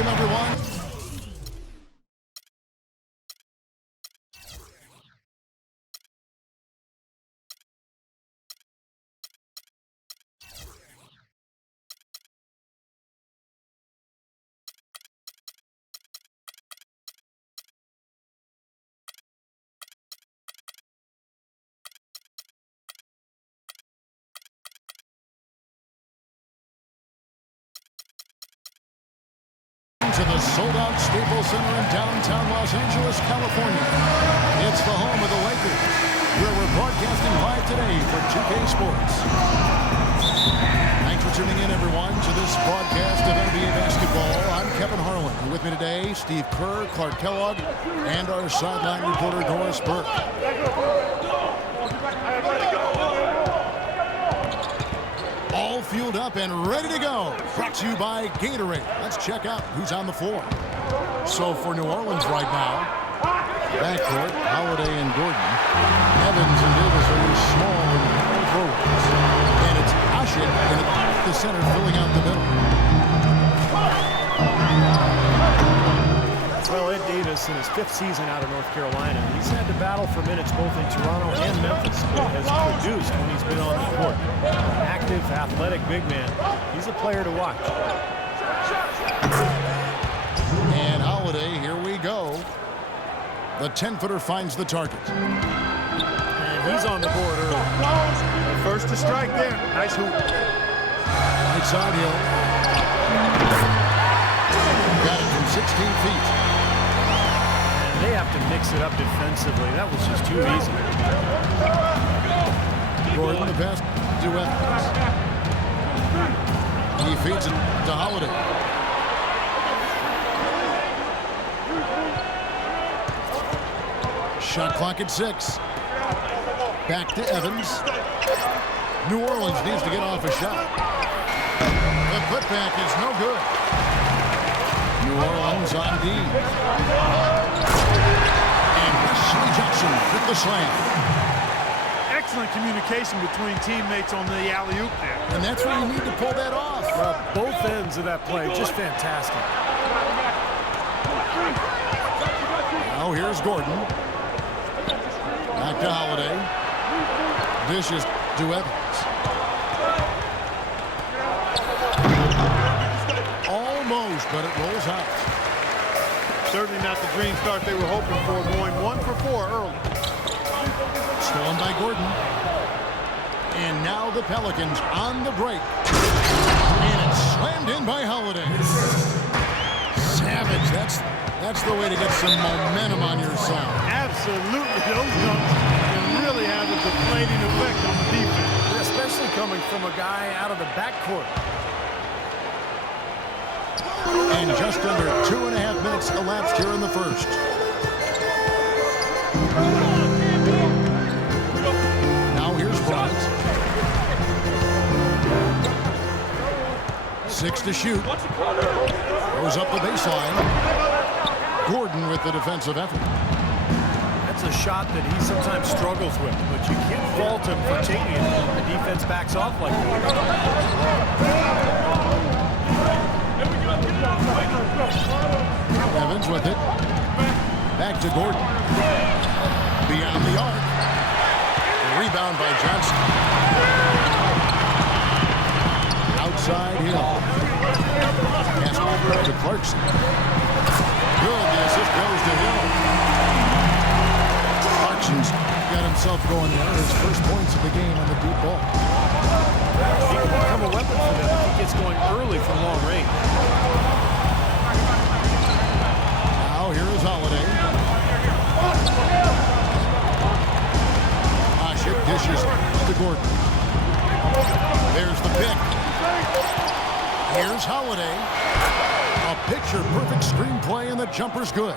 Welcome, everyone. To the sold-out Staples Center in downtown Los Angeles, California. It's the home of the Lakers, where we're broadcasting live today for 2K Sports. Thanks for tuning in, everyone, to this broadcast of NBA basketball. I'm Kevin Harlan. And with me today, Steve Kerr, Clark Kellogg, and our sideline reporter, Doris Burke. All fueled up and ready to go. Brought to you by Gatorade. Let's check out who's on the floor. So for New Orleans right now, backcourt, Holiday and Gordon. Evans and Davis are these small and power forwards. And it's Ashik in the center filling out the middle. Well, Ed Davis, in his 5th season out of North Carolina, he's had to battle for minutes both in Toronto and Memphis, but has produced when he's been on the court. An active, athletic big man. He's a player to watch. And Holiday, here we go. The 10-footer finds the target. And he's on the board early. First to strike there. Nice hoop. Right side Hill. Got it from 16 feet. They have to mix it up defensively. That was just too easy. Gordon the pass to Evans. He feeds it to Holiday. Shot clock at 6. Back to Evans. New Orleans needs to get off a shot. The putback is no good. New Orleans on D. Johnson with the slam. Excellent communication between teammates on the alley-oop there. And that's where you need to pull that off. Both ends of that play, just fantastic. Now here's Gordon. Back to Holiday. Dishes to Evans. Almost, but it rolls out. Certainly not the dream start they were hoping for, going 1 for 4 early. Stolen by Gordon. And now the Pelicans on the break. And it's slammed in by Holiday. Savage. That's the way to get some momentum on your side. Absolutely. Those dunks can really have a deflating effect on the defense. Especially coming from a guy out of the backcourt. And just under 2.5 minutes elapsed here in the first. Now here's Bryant. 6 to shoot. Goes up the baseline. Gordon with the defensive effort. That's a shot that he sometimes struggles with, but you can't fault him for taking it. The defense backs off like that. Evans with it. Back to Gordon. Beyond the arc. Rebound by Johnson. Outside Hill. Pass to Clarkson. Good. The assist goes to Hill. Clarkson's got himself going there. His first points of the game on the deep ball. He can become a weapon for them if he gets going early from long range. Now here is Holiday. Ashik dishes to Gordon. There's the pick. Here's Holiday. A picture-perfect screenplay, and the jumper's good.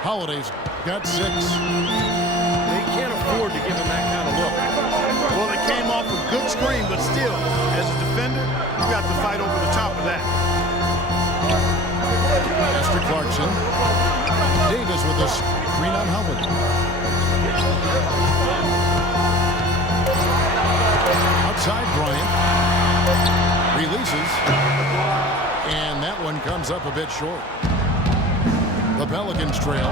Holiday's got 6. They can't afford to give him that kind of look. Well, it came off a good screen, but still, as a defender, you got to fight over the top of that. Mr. Clarkson. Davis with a screen on Holiday. Outside Bryant. Releases. And that one comes up a bit short. The Pelicans trail.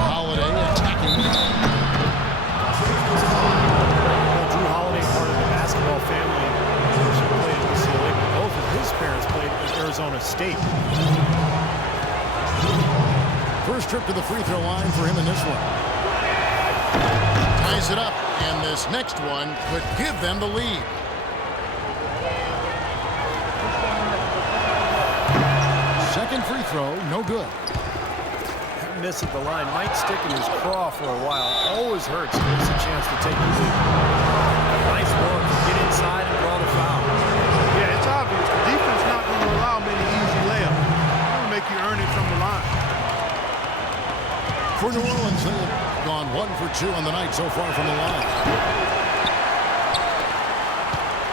Holiday attacking. Drew Holiday, part of the basketball family. He played at UCLA, but both of his parents played at Arizona State. First trip to the free throw line for him in this one. Ties it up, and this next one could give them the lead. Second free throw, no good. That miss at the line might stick in his craw for a while. Always hurts to miss a chance to take the lead. Nice work. Get inside and draw the foul. Yeah, it's obvious. The defense not going to allow many easy layups. They're going to make you earn it from the line. For New Orleans, they've gone 1 for 2 on the night so far from the line.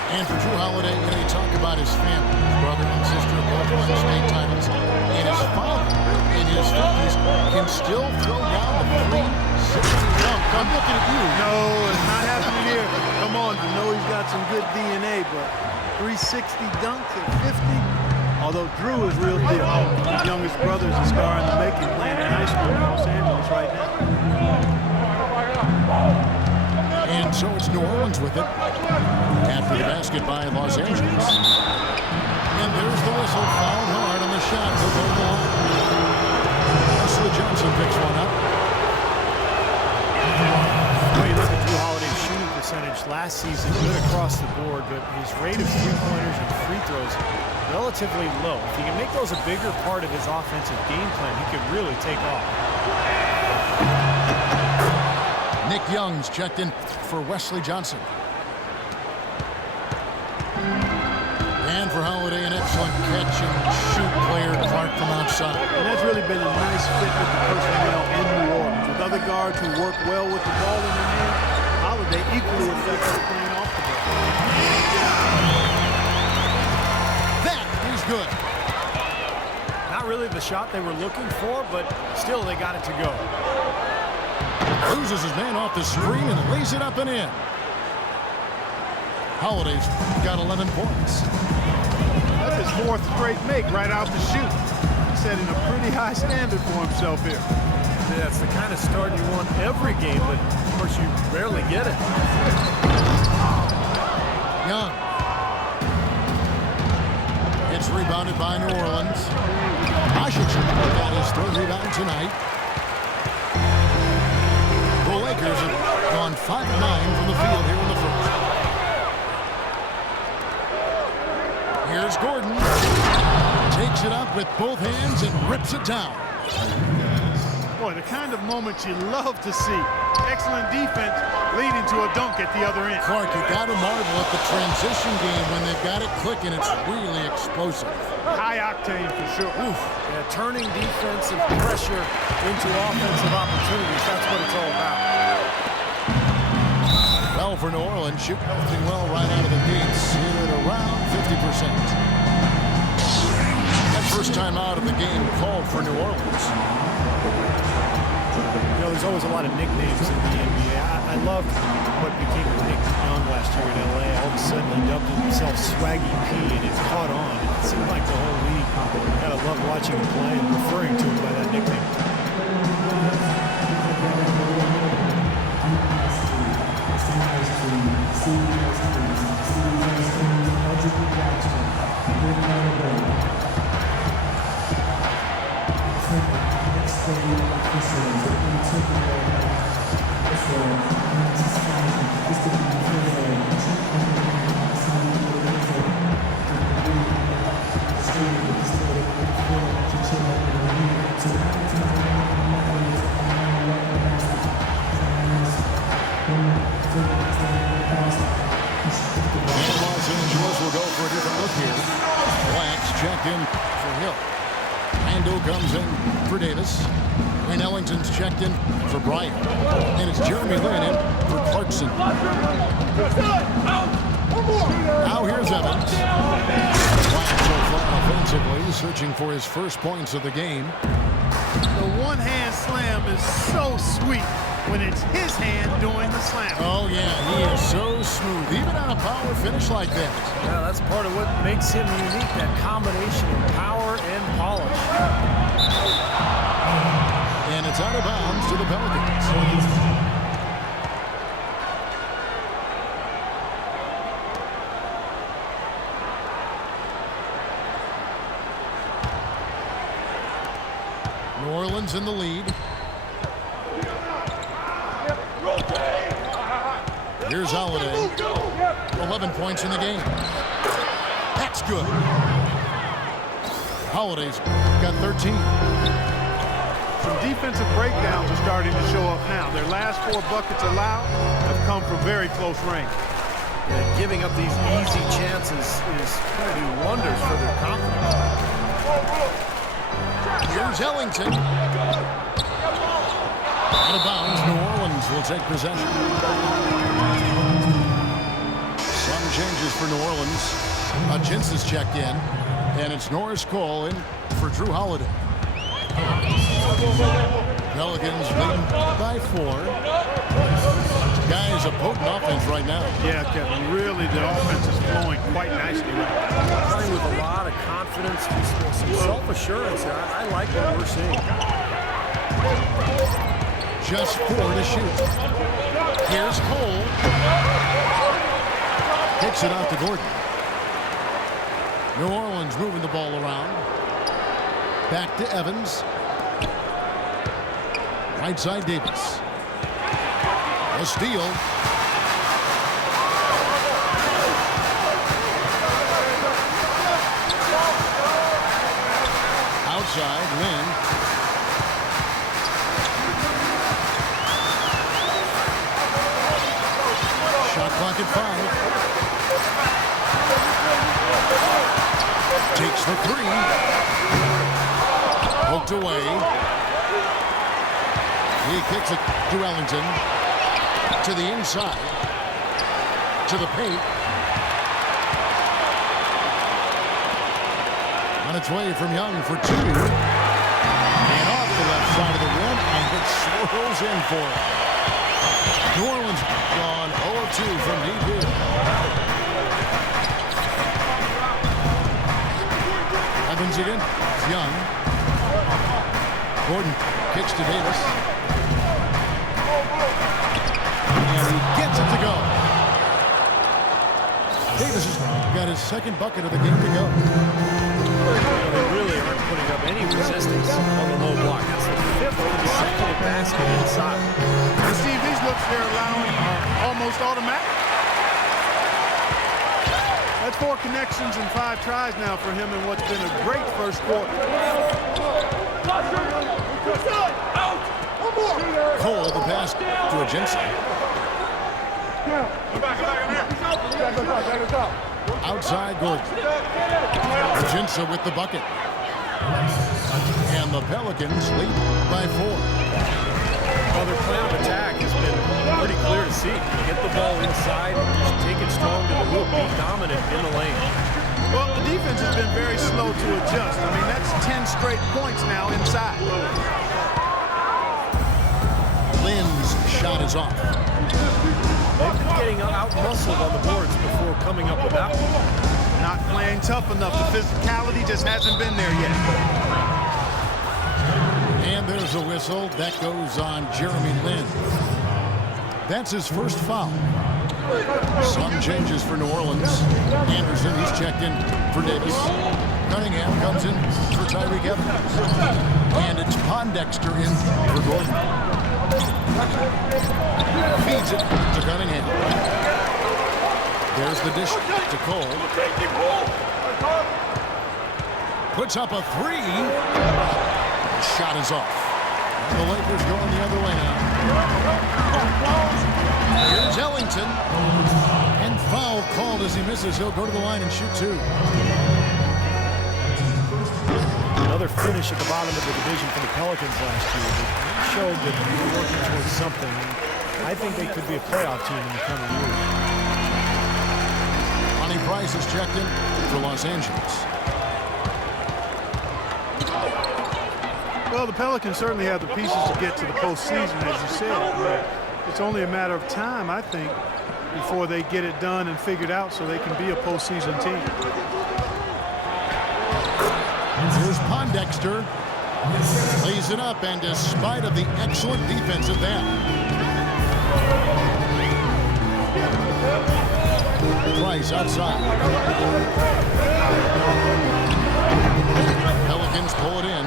And for Drew Holiday, you talk about his family. His brother and sister both won state titles. And his father, in his 50s, can still throw down the 360 dunk. I'm looking at you. No, it's not happening here. Come on, you know he's got some good DNA, but 360 dunks at 50? Although Drew is real deal. His youngest brother is a star in the making, playing in high school in Los Angeles right now. And so it's New Orleans with it. After the basket by Los Angeles. And there's the whistle. Fouled hard on the shot. He'll go to the line. Wesley Johnson picks one up. When you look at Drew Holiday's shooting percentage last season, good across the board, but his rate of three-pointers and free throws relatively low. If he can make those a bigger part of his offensive game plan, he could really take off. Nick Young's checked in for Wesley Johnson. And for Holiday, an excellent catch and shoot player, Clark from outside. And that's really been a nice fit with the personnel in New Orleans. With other guards who work well with the ball in their hand, Holiday equally effective playing off the ball. That is good. Not really the shot they were looking for, but still they got it to go. Loses his man off the screen and lays it up and in. Holiday's got 11 points. That's his 4th straight make right out the chute. He's setting a pretty high standard for himself here. Yeah, it's the kind of start you want every game, but of course you rarely get it. Young. It's rebounded by New Orleans. Washington got his 3rd rebound tonight. The Lakers have gone 5-9 from the field here in the first. Here's Gordon. Takes it up with both hands and rips it down. Boy, the kind of moments you love to see. Excellent defense leading to a dunk at the other end. Clark, you got to marvel at the transition game when they've got it clicking. It's really explosive. High octane for sure. Oof. Yeah, turning defensive pressure into offensive opportunities. That's what it's all about. Well, for New Orleans, shooting well right out of the gates at around 50%. That first time out of the game called for New Orleans. You know, there's always a lot of nicknames in the NBA. I loved what became Nick Young last year in LA. All of a sudden, he dubbed himself Swaggy P, and it caught on. It seemed like the whole league kind of loved watching him play and referring to him by that nickname. Los Angeles will go for a different look here. Blacks checked in for Hill. Randall comes in for Davis. Wayne Ellington's checked in for Bryant. And it's Jeremy Lin in for Clarkson. Now here's Evans. Black so far offensively, searching for his first points of the game. The one-hand slam is so sweet when it's his hand doing the slam. Oh, yeah, he is so smooth, even on a power finish like that. Yeah, that's part of what makes him unique, that combination of power and polish. And it's out of bounds to the Pelicans. New Orleans in the lead. Here's Holiday. 11 points in the game. That's good. Holiday's got 13. Some defensive breakdowns are starting to show up now. Their last 4 buckets allowed have come from very close range. Yeah, giving up these easy chances is going to do wonders for their confidence. Here's Ellington. Out of bounds, New Orleans will take possession. Some changes for New Orleans. Jins has checked in, and it's Norris Cole in for Drew Holiday. Pelicans leading by 4. Guys, a potent offense right now. Yeah, Kevin, really the offense is flowing quite nicely right now. Playing with a lot of confidence, some self-assurance. I like what we're seeing. Just 4 to shoot. Here's Cole. Kicks it out to Gordon. New Orleans moving the ball around. Back to Evans. Right side Davis. A steal. Outside, Lynn. Shot clock at 5. Takes the 3. Poked away. He kicks it to Ellington. To the inside. To the paint. On its way from Young for 2. And off the left side of the rim, and it swirls in for it. New Orleans gone 0-2 from deep here. Evans again. It's Young. Gordon kicks to Davis. And he gets it to go. Davis has got his second bucket of the game to go. They really aren't putting up any resistance on the low block. That's the 5th consecutive basket inside. And Steve, these looks they're allowing are almost automatic. That's 4 connections and 5 tries now for him in what's been a great first quarter. Cole, the pass to Jensen. Outside goal. Jensen with the bucket. And the Pelicans lead by 4. Well, their plan of attack has been pretty clear to see. Get the ball inside, just take it strong to the hoop, be dominant in the lane. Well, the defense has been very slow to adjust. I mean, that's 10 straight points now inside. Lynn's shot is off. They've been getting out-muscled on the boards before coming up with that one. Not playing tough enough. The physicality just hasn't been there yet. And there's a whistle. That goes on Jeremy Lin. That's his first foul. Some changes for New Orleans. Anderson, he's checked in for Davis. Cunningham comes in for Tyreek Evans. And it's Pondexter in for Gordon. Feeds it to Cunningham. There's the dish to Cole. Puts up a 3. The shot is off. And the Lakers going the other way now. Here's Ellington. And foul called as he misses. He'll go to the line and shoot 2. Another finish at the bottom of the division for the Pelicans last year. They showed that they were working towards something. And I think they could be a playoff team in the coming years. Monty Price is checked in for Los Angeles. Well, the Pelicans certainly have the pieces to get to the postseason, as you said. It's only a matter of time, I think, before they get it done and figured out so they can be a postseason team. Here's Pondexter. Lays it up, and despite of the excellent defensive end, Price outside. Pelicans pull it in.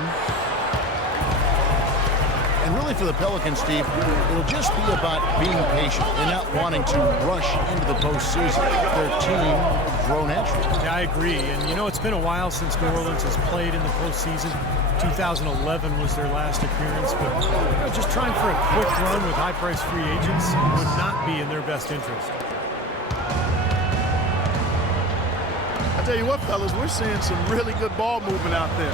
And really for the Pelicans, Steve, it'll just be about being patient and not wanting to rush into the postseason. Their team grow naturally. Yeah, I agree. And you know, it's been a while since New Orleans has played in the postseason. 2011 was their last appearance, but you know, just trying for a quick run with high-priced free agents would not be in their best interest. I tell you what, fellas, we're seeing some really good ball movement out there.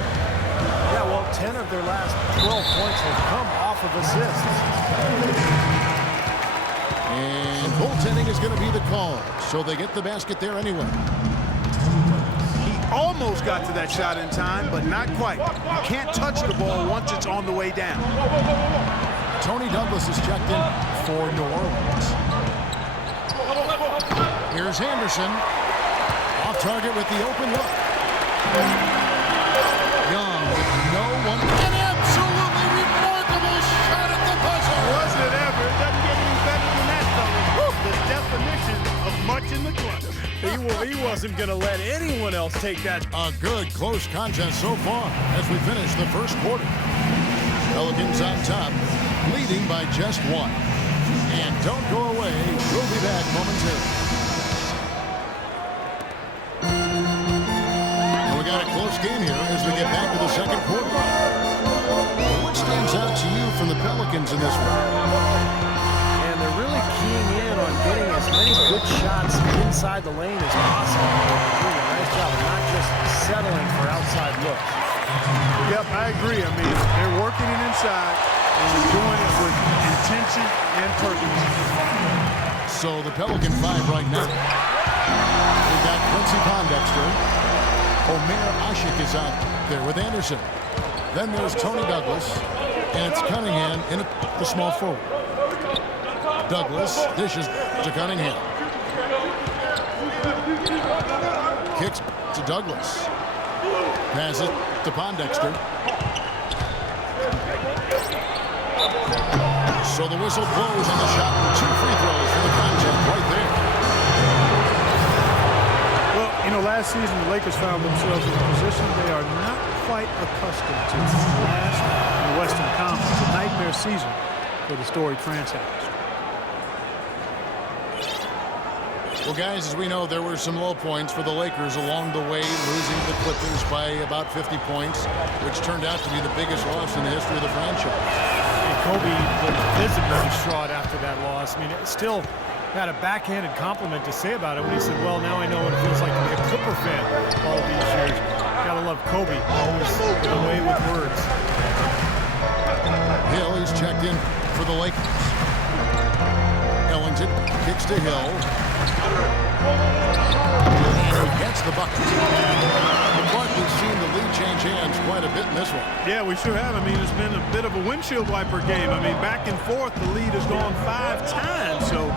Yeah, well, 10 of their last 12 points have come off of assists. And goaltending is going to be the call, so they get the basket there anyway. Almost got to that shot in time, but not quite. You can't touch the ball once it's on the way down. Tony Douglas is checked in for New Orleans. Here's Anderson. Off target with the open look. Young with no one. An absolutely remarkable shot at the buzzer. Was it ever? It doesn't get any better than that, fellas. The definition of much in the clutch. He wasn't going to let anyone else take that. A good close contest so far as we finish the first quarter. Pelicans on top, leading by just one. And don't go away. We'll be back momentarily. And we got a close game here as we get back to the second quarter. What stands out to you from the Pelicans in this one? They're really keying in on getting as many good shots inside the lane as possible. They're doing a nice job of not just settling for outside looks. Yep, I agree. I mean, they're working it inside, and they're doing it with intention and purpose. So the Pelican 5 right now. We've got Quincy Pondexter. Omer Ashik is out there with Anderson. Then there's Tony Douglas, and it's Cunningham in the small forward. Douglas dishes to Cunningham. Kicks to Douglas. Pass it to Pondexter. So the whistle blows on the shot for 2 free throws for the Project right there. Well, you know, last season the Lakers found themselves in a position they are not quite accustomed to. Last in the Western Conference, a nightmare season for the storied franchise. Well, guys, as we know, there were some low points for the Lakers along the way, losing the Clippers by about 50 points, which turned out to be the biggest loss in the history of the franchise. And Kobe was visibly distraught after that loss. I mean, it still had a backhanded compliment to say about it when he said, well, now I know what it feels like to be a Clipper fan all these years. Gotta love Kobe, always the way with words. Hill, he's checked in for the Lakers. Ellington kicks to Hill. And he gets the bucket. But we've seen the lead change hands quite a bit in this one. Yeah, we sure have. I mean, it's been a bit of a windshield wiper game. I mean, back and forth, the lead has gone 5 times, so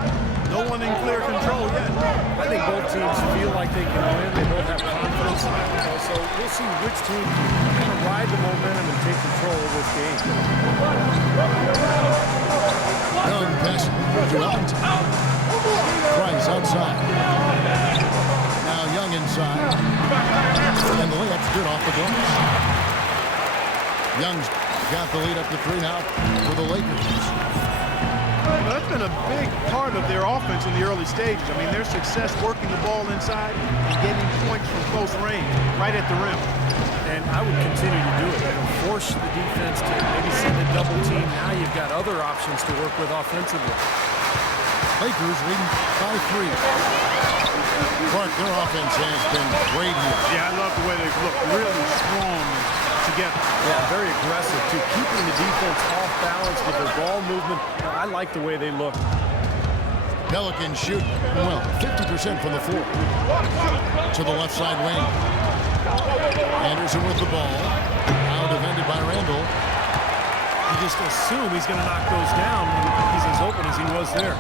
no one in clear control yet. I think both teams feel like they can win. They both have confidence. So we'll see which team can kind of ride the momentum and take control of this game. Young pass to Ellington. Price outside. Now Young inside. And the layup's good off the glass. Young's got the lead up to 3 now for the Lakers. Well, that's been a big part of their offense in the early stages. I mean, their success working the ball inside and getting points from close range, right at the rim. And I would continue to do it. Force the defense to maybe send a double team. Now you've got other options to work with offensively. Lakers leading by 3. Clark, their offense has been great here. Yeah, I love the way they've looked really strong together. Yeah, very aggressive, too. Keeping the defense off balance with their ball movement. I like the way they look. Pelicans shoot, well, 50% from the floor. To the left side wing. Anderson with the ball. Now defended by Randall. just assume he's going to knock those down when he's as open as he was there.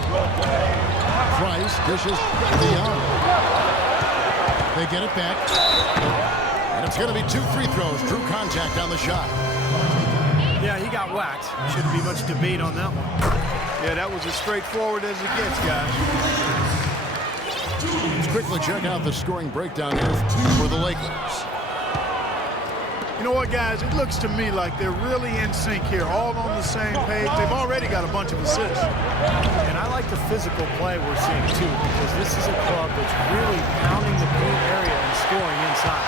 Price dishes to Young. They get it back. And it's going to be 2 free throws. Drew contact on the shot. Yeah, he got whacked. Shouldn't be much debate on that one. Yeah, that was as straightforward as it gets, guys. Let's quickly check out the scoring breakdown here for the Lakers. You know what, guys? It looks to me like they're really in sync here, all on the same page. They've already got a bunch of assists. And I like the physical play we're seeing, too, because this is a club that's really pounding the paint area and scoring inside.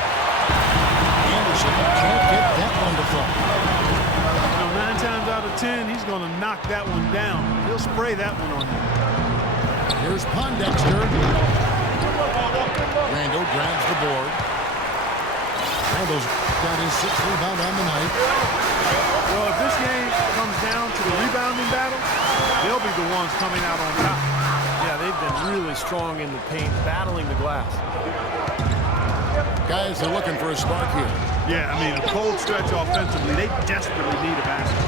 Anderson can't get that one to fall. You know, 9 times out of 10, he's going to knock that one down. He'll spray that one on you. Here's Pondexter. Randall grabs the board. Randall's got his 6th rebound on the night. Well, if this game comes down to the rebounding battle, they'll be the ones coming out on top. Yeah, they've been really strong in the paint, battling the glass. Guys are looking for a spark here. Yeah, I mean, a cold stretch offensively. They desperately need a basket.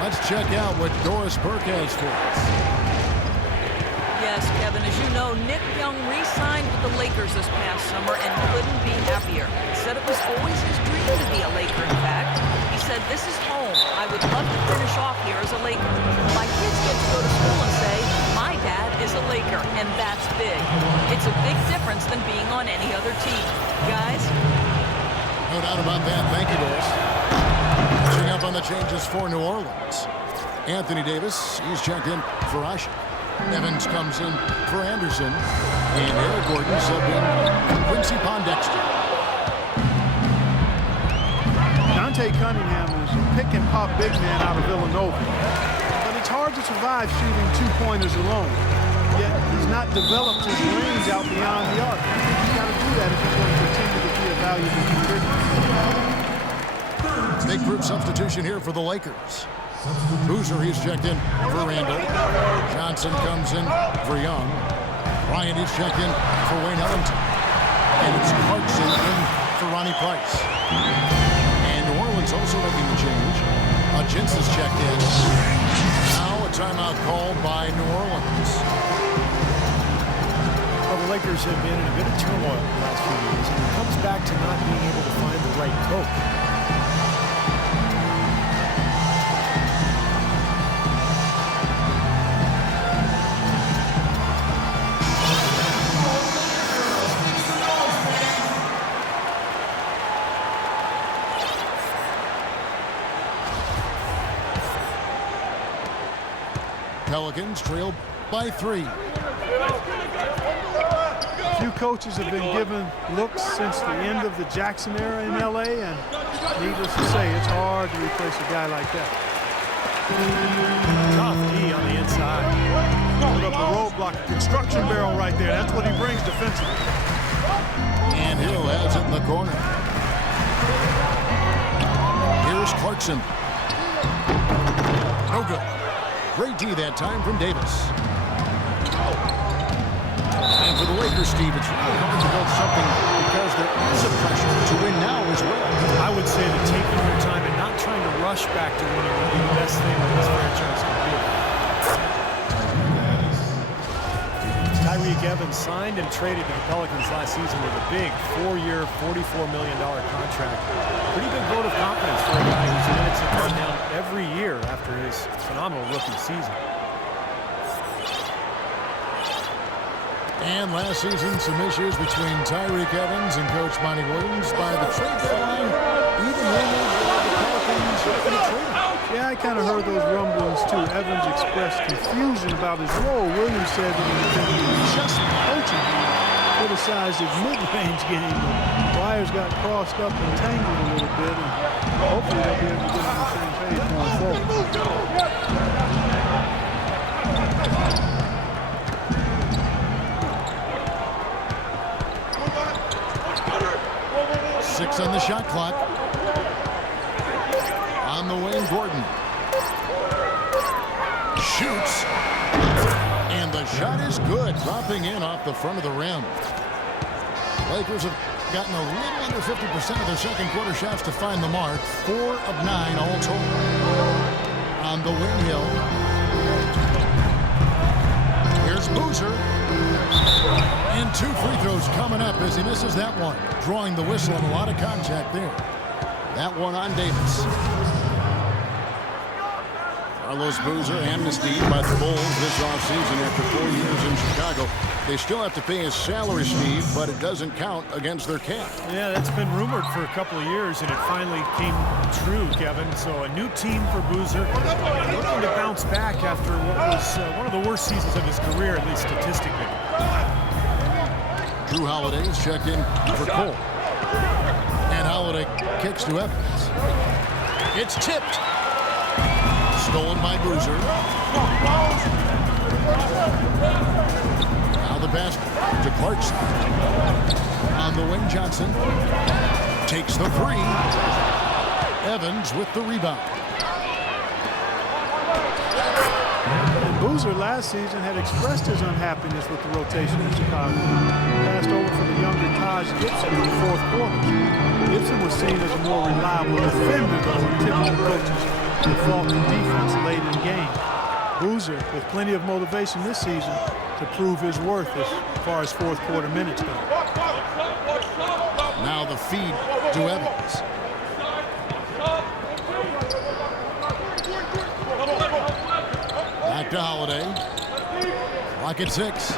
Let's check out what Doris Burke has for us. Yes, Kevin, as you know, Nick Young re-signed with the Lakers this past summer and couldn't be happier. He said it was always his dream to be a Laker, in fact. He said, "This is home. I would love to finish off here as a Laker. My kids get to go to school and say, my dad is a Laker, and that's big. It's a big difference than being on any other team." Guys? No doubt about that. Thank you, Doris. Catching up on the changes for New Orleans. Anthony Davis, he's checked in for Usher. Evans comes in for Anderson. And Eric Gordon subbed in for Quincy Pondexter. Dante Cunningham is a pick-and-pop big man out of Villanova. But it's hard to survive shooting 2-pointers alone. Yet he's not developed his range out beyond the arc. He's got to do that if he's going to continue to be a valuable contributor. Big group substitution here for the Lakers. Boozer, he's checked in for Randall. Johnson comes in for Young. Bryant, he's checked in for Wayne Ellington. And it's Clarkson in for Ronnie Price. And New Orleans also making the change. Jens is checked in. Now a timeout called by New Orleans. Well, the Lakers have been in a bit of turmoil the last few years, and it comes back to not being able to find the right coach. Pelicans trail by 3. A few coaches have been given looks since the end of the Jackson era in LA, and needless to say, it's hard to replace a guy like that. Tough D on the inside. Put up a roadblock, a construction barrel right there. That's what he brings defensively. And Hill has it in the corner. Here's Clarkson. No good. Great D that time from Davis. And for the Lakers, Steve, it's really hard to build something because there is a pressure to win now as well. I would say that taking your time and not trying to rush back to winning would be the best thing that this franchise can do. Tyreek Evans signed and traded to the Pelicans last season with a big 4-year, $44 million contract. Pretty big vote of confidence for a guy whose minutes have gone down every year after his phenomenal rookie season. And last season, some issues between Tyreek Evans and Coach Monty Williams. By the trade deadline, even rumors that the Pelicans were going to trade him. Yeah, I kind of heard those rumblings too. Evans expressed confusion about his role. Williams said that he was just coaching. He criticized his mid-range game. The wires got crossed up and tangled a little bit, and hopefully they'll be able to get on the same page going forward. 6 on the shot clock. On the wing, Gordon. Shoots. And the shot is good, dropping in off the front of the rim. Lakers have gotten a little under 50% of their second quarter shots to find the mark. 4 of 9 all told. On the wing hill. Here's Boozer. And 2 free throws coming up as he misses that one. Drawing the whistle and a lot of contact there. That one on Davis. Carlos Boozer amnestied by the Bulls this offseason after 4 years in Chicago. They still have to pay his salary, Steve, but it doesn't count against their cap. Yeah, that's been rumored for a couple of years, and it finally came true, Kevin. So a new team for Boozer, looking to bounce back after what was one of the worst seasons of his career, at least statistically. Drew Holiday is checked in for Cole. And Holiday kicks to Evans. It's tipped. Stolen by Boozer. Now the pass to Clarkson. On the wing, Johnson takes the 3. Evans with the rebound. Boozer last season had expressed his unhappiness with the rotation in Chicago. He passed over for the younger Taj Gibson in the 4th quarter. Gibson was seen as a more reliable defender than typical coaches who fault the defense late in the game. Boozer with plenty of motivation this season to prove his worth as far as 4th quarter minutes go. Now the feed to Evans. Back to Holiday. Clock at 6.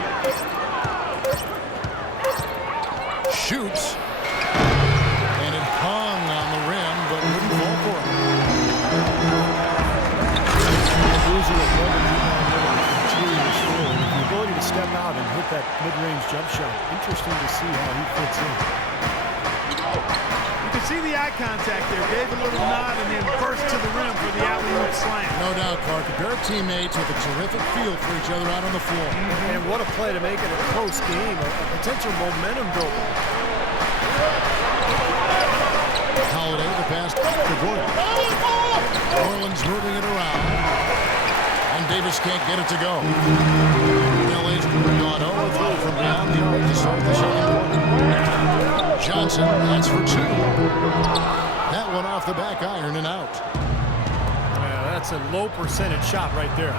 Shoots. And it hung on the rim, but wouldn't fall for him. Boozer at interior scorer with the ability to step out and hit that mid-range jump shot. Interesting to see how he fits in. You can see the eye contact there. Gave a little nod and then burst to the rim for the alley-oop slam. No doubt, Clark. A pair of teammates with a terrific feel for each other out on the floor. And what a play to make it a close game, a potential momentum builder. Holiday, the pass to Gordon. Orland's moving it around. And Davis can't get it to go. LA's gone 0-3 from beyond the arc to start the second quarter. Johnson, that's for 2. That one off the back iron and out. Yeah, that's a low percentage shot right there.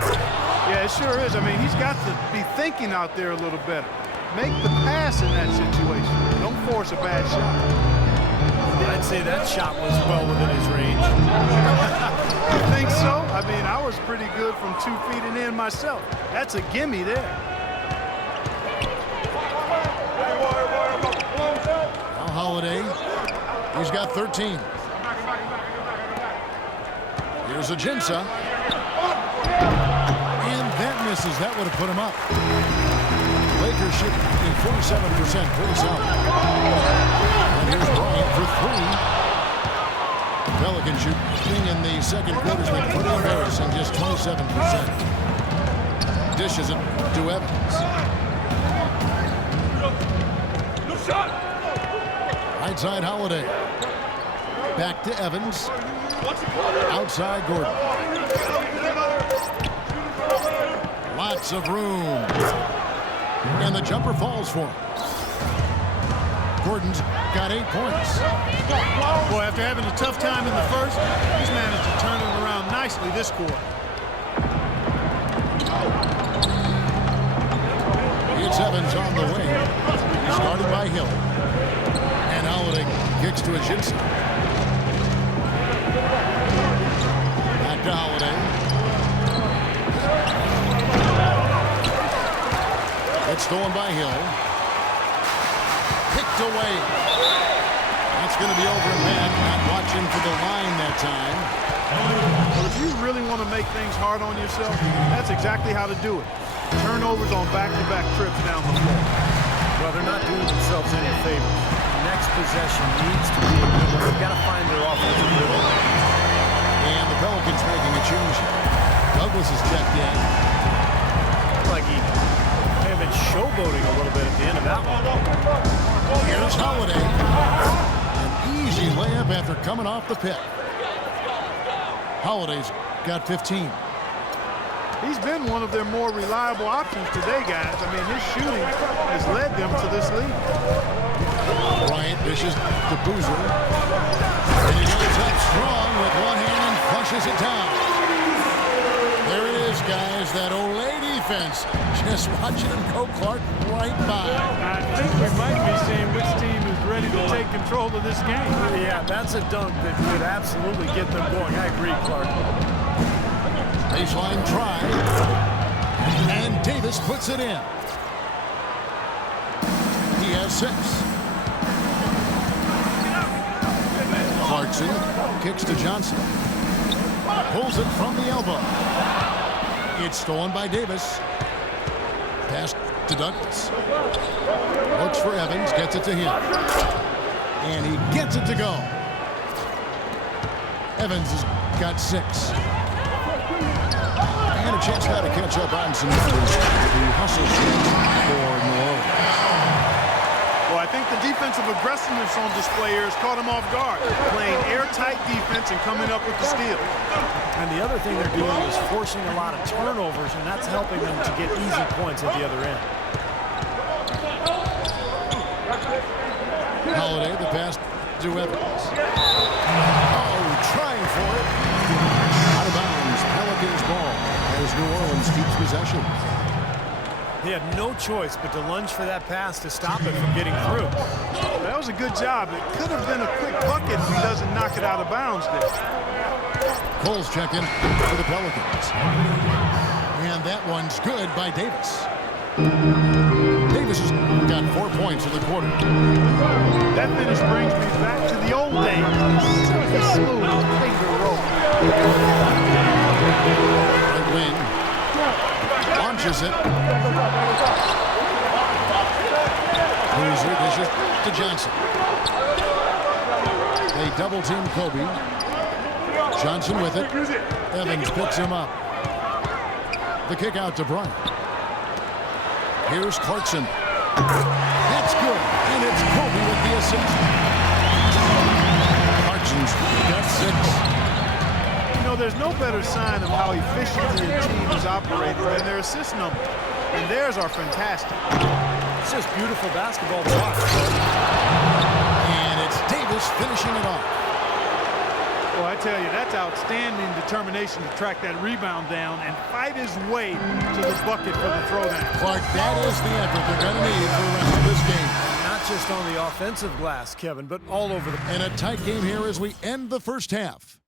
Yeah, it sure is. I mean, he's got to be thinking out there a little better. Make the pass in that situation. Don't force a bad shot. I'd say that shot was well within his range. You think so? I mean, I was pretty good from 2 feet and in myself. That's a gimme there. Now Holiday, he's got 13. Here's Ajinça. And that misses. That would have put him up. Lakers shooting 47%, pretty solid. And here's Bryant for 3. Pelican shooting in the second quarter's been pretty embarrassing, just 27%. Dishes it to Evans. Right side Holiday. Back to Evans. Outside Gordon. Lots of room. And the jumper falls for him. Gordon's got 8 points. Boy, after having a tough time in the first, he's managed to turn it around nicely this quarter. It's Evans on the wing. He started by Hill. And Holiday kicks to Ajinça. Back to Holiday. It's stolen by Hill. Picked away. That's going to be over and back. Not watching for the line that time. Well, if you really want to make things hard on yourself, that's exactly how to do it. Turnovers on back-to-back trips down the floor. Well, they're not doing themselves any favors. The next possession needs to be a good one. They've got to find their offensive rhythm. And the Pelicans making a change. Douglas is checked in. Like he may have been showboating a little bit at the end of that one. Here's Holiday. An easy layup after coming off the pick. Holiday's got 15. He's been one of their more reliable options today, guys. I mean, his shooting has led them to this lead. Bryant dishes to Boozer. And he goes up strong with one hand and flushes it down. There it is, guys. That Olay defense. Just watching him go Clark right by. I think we might be seeing which team is ready to take control of this game. Yeah, that's a dunk that could absolutely get them going. I agree, Clark. Baseline try. And Davis puts it in. He has 6. Clarkson kicks to Johnson. Pulls it from the elbow. It's stolen by Davis. Pass to Douglas. Looks for Evans. Gets it to him. And he gets it to go. Evans has got 6. And a chance now to catch up on some numbers. The hustle stretch for New Orleans. Well, I think the defensive aggressiveness on display here has caught him off guard. Playing airtight defense and coming up with the steal. And the other thing they're doing is forcing a lot of turnovers, and that's helping them to get easy points at the other end. Holiday, the pass to Evans. Oh, trying for it. Out of bounds. Pelicans ball as New Orleans keeps possession. He had no choice but to lunge for that pass to stop it from getting through. That was a good job. It could have been a quick bucket if he doesn't knock it out of bounds there. Cole's checking for the Pelicans. And that one's good by Davis. Davis has got 4 points in the quarter. That finish brings me back to the old days. Silky smooth finger roll. Right wing. Launches it. Boozer dishes to Johnson. They double team Kobe. Johnson with it. Evans picks him up. The kick out to Bryant. Here's Clarkson. That's good. And it's Kobe with the assist. Clarkson's got 6. You know, there's no better sign of how efficiently a team is operating than their assist number. And theirs are fantastic. It's just beautiful basketball to watch. And it's Davis finishing it off. Well, I tell you, that's outstanding determination to track that rebound down and fight his way to the bucket for the throwdown. Clark, that is the effort they're going to need for the rest of this game. Not just on the offensive glass, Kevin, but all over the... And a tight game here as we end the first half.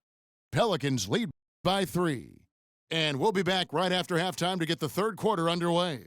Pelicans lead by 3. And we'll be back right after halftime to get the third quarter underway.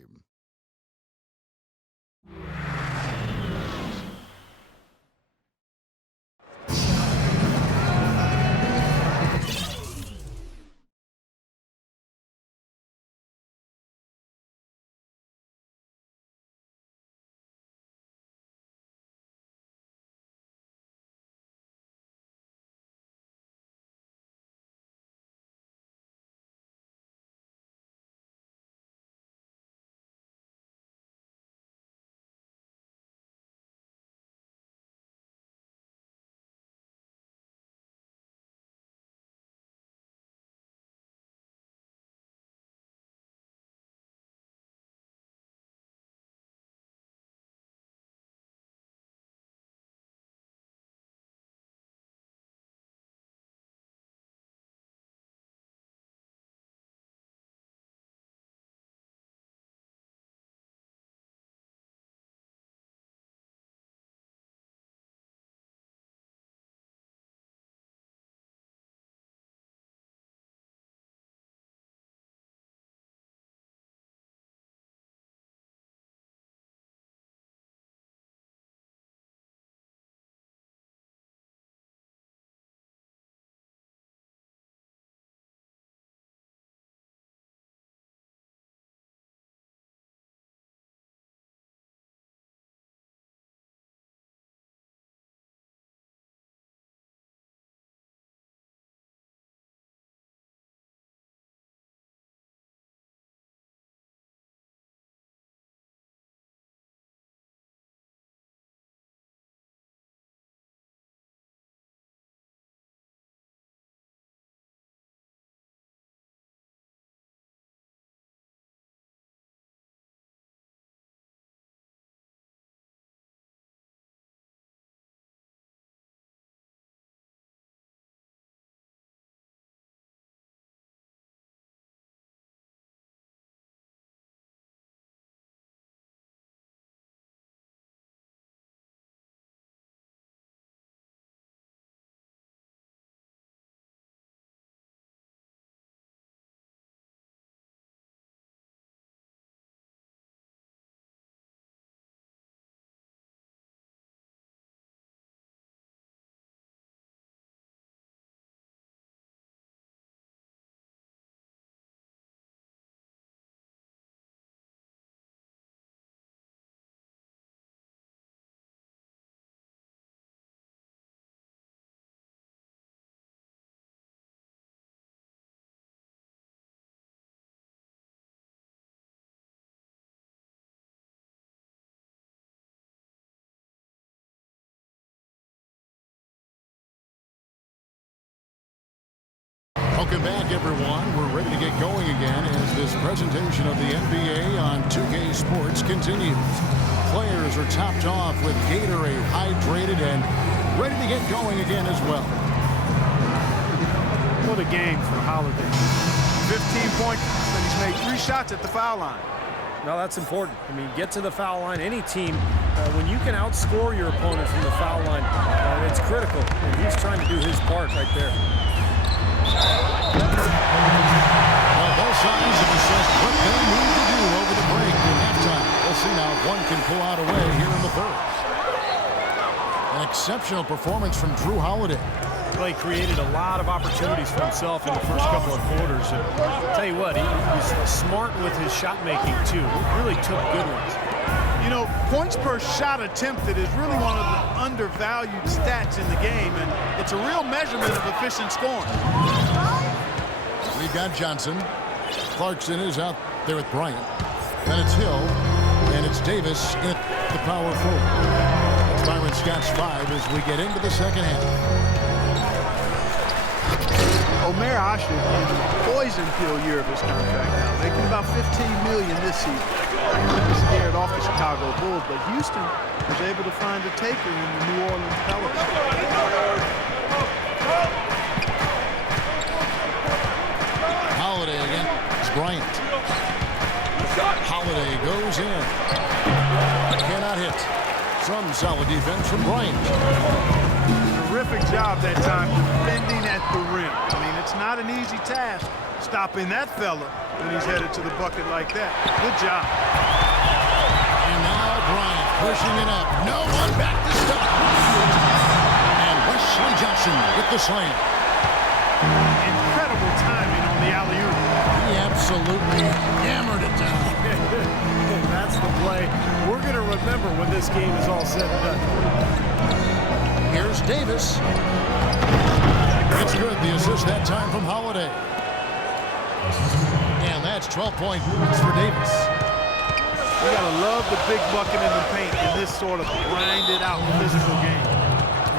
Welcome back, everyone. We're ready to get going again as this presentation of the NBA on 2K Sports continues. Players are topped off with Gatorade, hydrated, and ready to get going again as well. What a game for Holiday. 15 points, and he's made 3 shots at the foul line. No, that's important. I mean, get to the foul line. Any team, when you can outscore your opponent from the foul line, it's critical. And he's trying to do his part right there. Well, both sides have assessed what they need to do over the break in halftime. We'll see now if one can pull out a way here in the third. An exceptional performance from Drew Holiday. Well, he created a lot of opportunities for himself in the first couple of quarters. And I'll tell you what, he's smart with his shot making too. He really took good ones. You know, points per shot attempted is really one of the undervalued stats in the game, and it's a real measurement of efficient scoring. We've got Johnson. Clarkson is out there with Bryant. Then it's Hill, and it's Davis in the power forward. It's Byron Scott's 5 as we get into the second half. Omer Asher in the poison pill year of his contract now, making about $15 million this season. He scared off the Chicago Bulls, but Houston was able to find a taker in the New Orleans Pelicans. Holiday against Bryant. Holiday goes in. Cannot hit. Some solid defense from Bryant. Terrific job that time defending at the rim. I mean, it's not an easy task stopping that fella when he's headed to the bucket like that. Good job. And now Bryant pushing it up. No one back to stop. And Wesley Johnson with the slam. Incredible timing on the alley-oop. He absolutely hammered it down. And that's the play we're going to remember when this game is all said and done. Here's Davis. It's good. The assist that time from Holiday. And that's 12 points for Davis. You gotta love the big bucket in the paint in this sort of grinded out physical game.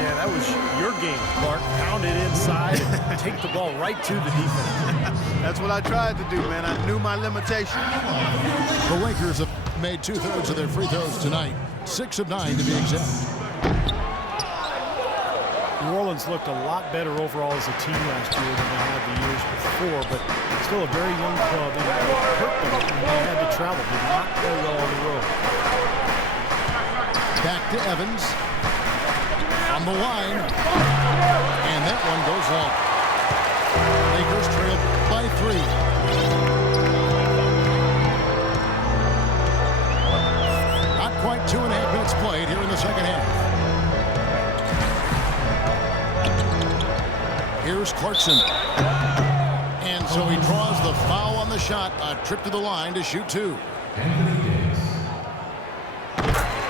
Yeah, that was your game, Clark. Pound it inside and take the ball right to the defense. That's what I tried to do, man. I knew my limitations. The Lakers have made 2/3 of their free throws tonight. 6 of 9 to be exact. New Orleans looked a lot better overall as a team last year than they had the years before, but still a very young club, and it hurt them when they had to travel. Did not play well on the road. Back to Evans. On the line. And that one goes long. Lakers trail by 3. Not quite 2.5 minutes played here in the second half. Here's Clarkson. And so he draws the foul on the shot. A trip to the line to shoot 2.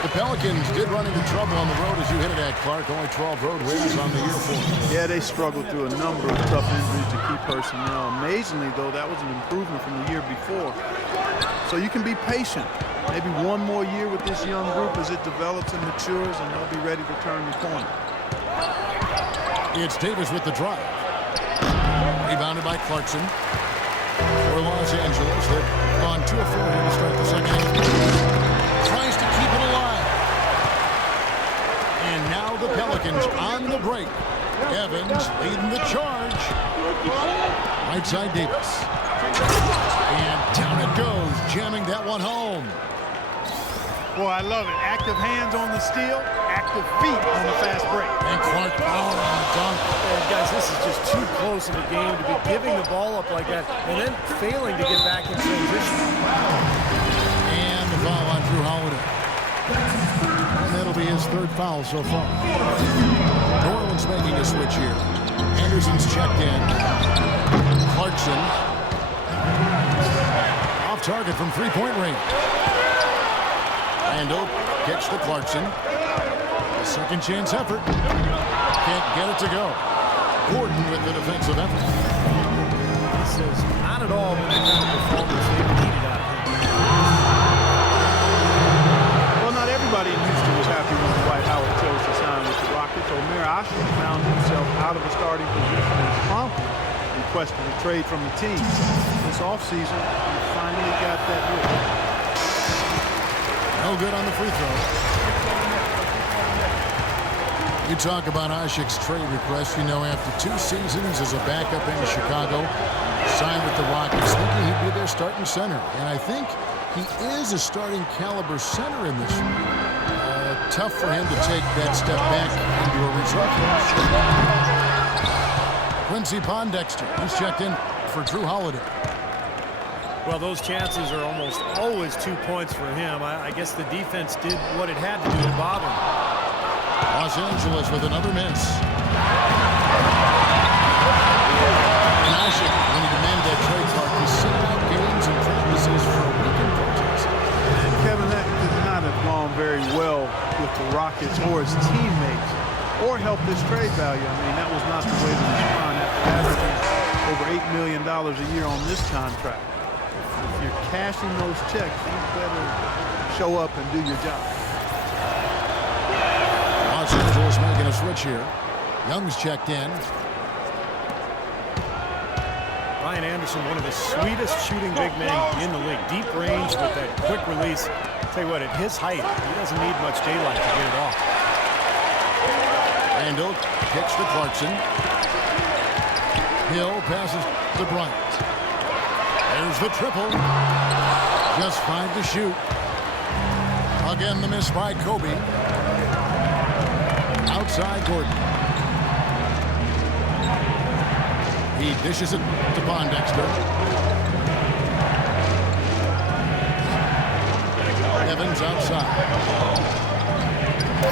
The Pelicans did run into trouble on the road, as you hinted at, Clark. Only 12 road wins on the year for them. Yeah, they struggled through a number of tough injuries to key personnel. Amazingly, though, that was an improvement from the year before. So you can be patient. Maybe one more year with this young group as it develops and matures, and they'll be ready to turn the corner. It's Davis with the drive. Rebounded by Clarkson. For Los Angeles, they've gone 2 of 4 here to start the second half. Tries to keep it alive. And now the Pelicans on the break. Evans leading the charge. Right side Davis. And down it goes, jamming that one home. Boy, I love it. Active hands on the steal, active feet on the fast break. And Clark power on the dunk. And guys, this is just too close in the game to be giving the ball up like that and then failing to get back in transition. And the foul on Drew Holiday. And that'll be his 3rd foul so far. New Orleans making a switch here. Anderson's checked in. Clarkson. Off target from 3-point range. Randall gets to Clarkson. A second chance effort. Can't get it to go. Gordon with the defensive effort. This is not at all the kind of performance they needed out of him. Well, not everybody in Houston was happy when Dwight Howard chose to sign with the Rockets. Omer Asher found himself out of a starting position and promptly requested a trade from the team. This offseason, he finally got that look. No good on the free throw. You talk about Asik's trade request. You know, after 2 seasons as a backup in Chicago, signed with the Rockets, thinking he'd be their starting center. And I think he is a starting caliber center in this league. Tough for him to take that step back into a reserve. Quincy Pondexter, he's checked in for Drew Holiday. Well, those chances are almost always 2 points for him. I guess the defense did what it had to do to bother him. Los Angeles with another miss. And Asik, when he demanded that trade, Clark, he's sitting out games and practices for a week in protest. And Kevin, that could not have gone very well with the Rockets or his teammates, or help this trade value. I mean, that was not the way to respond after averaging over $8 million a year on this contract. If you're cashing those checks, you better show up and do your job. Los Angeles making a switch here. Young's checked in. Ryan Anderson, one of the sweetest shooting big men in the league. Deep range with that quick release. Tell you what, at his height, he doesn't need much daylight to get it off. Randall kicks to Clarkson. Hill passes to Bryant. There's the triple. Just 5 to shoot. Again, the miss by Kobe. Outside Gordon. He dishes it to Pondexter. Evans outside.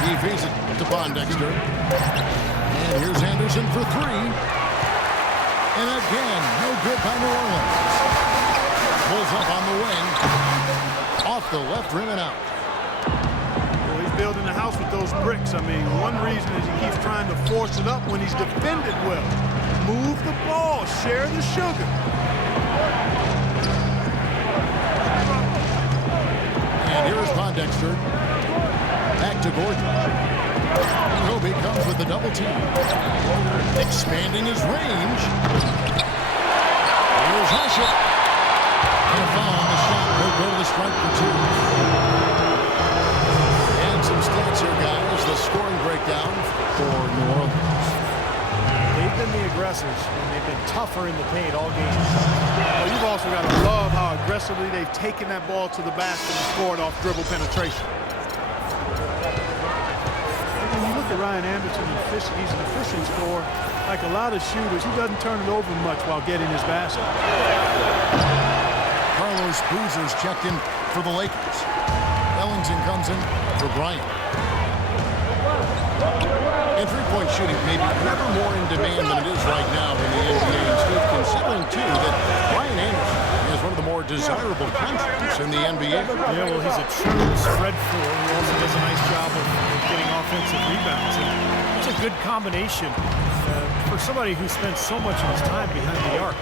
He feeds it to Pondexter. And here's Anderson for 3. And again, no good by New Orleans. Pulls up on the wing. Off the left rim and out. Well, he's building a house with those bricks. I mean, one reason is he keeps trying to force it up when he's defended well. Move the ball, share the sugar. And here is Pondexter. Back to Gordon. Kobe comes with the double team. Expanding his range. Here's Hasek. And a foul on the shot. He'll go to the strike for 2. And some stats here, guys. The scoring breakdown for New Orleans. They've been the aggressors, and they've been tougher in the paint all game. Well, you've also got to love how aggressively they've taken that ball to the basket and scored off dribble penetration. When you look at Ryan Anderson, he's an efficient scorer. Like a lot of shooters, he doesn't turn it over much while getting his basket. Carlos Boozer's checked in for the Lakers. Ellington comes in for Bryant. And three-point shooting may be never more in demand than it is right now in the NBA. And Steve, considering, too, that Ryan Anderson is one of the more desirable contracts in the NBA. Yeah, well, he's a true spread floor. He also does a nice job of getting offensive rebounds. And it's a good combination for somebody who spends so much of his time behind the arc.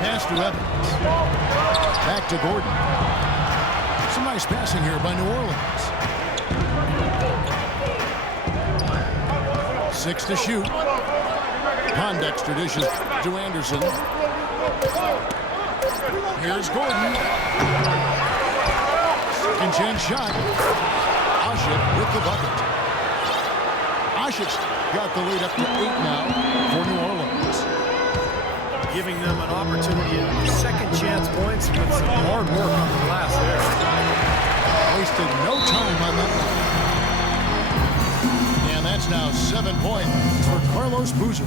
Pass to Evans. Back to Gordon. Some nice passing here by New Orleans. 6 to shoot. Pondexter dishes to Anderson. Here's Gordon. Second chance shot. Asik with the bucket. Asik's got the lead up to 8 now for New Orleans. Giving them an opportunity at second chance points with some hard work on the glass there. Wasted no time on that one. And that's now 7 points for Carlos Boozer.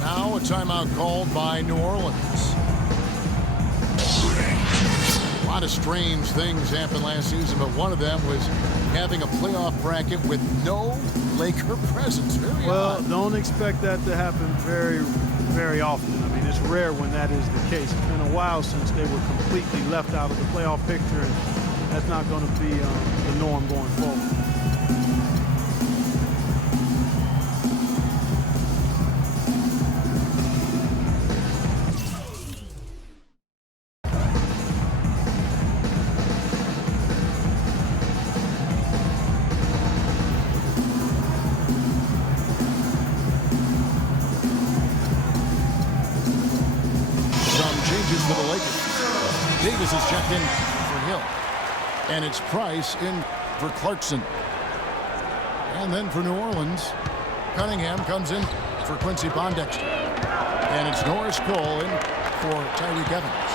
Now a timeout called by New Orleans. A lot of strange things happened last season, but one of them was having a playoff bracket with no Laker presence. Very odd. Don't expect that to happen very, very often. I mean, it's rare when that is the case. It's been a while since they were completely left out of the playoff picture, and that's not going to be the norm going forward. for the Lakers. Davis is checked in for Hill. And it's Price in for Clarkson. And then for New Orleans, Cunningham comes in for Quincy Pondexter. And it's Norris Cole in for Tyreek Evans.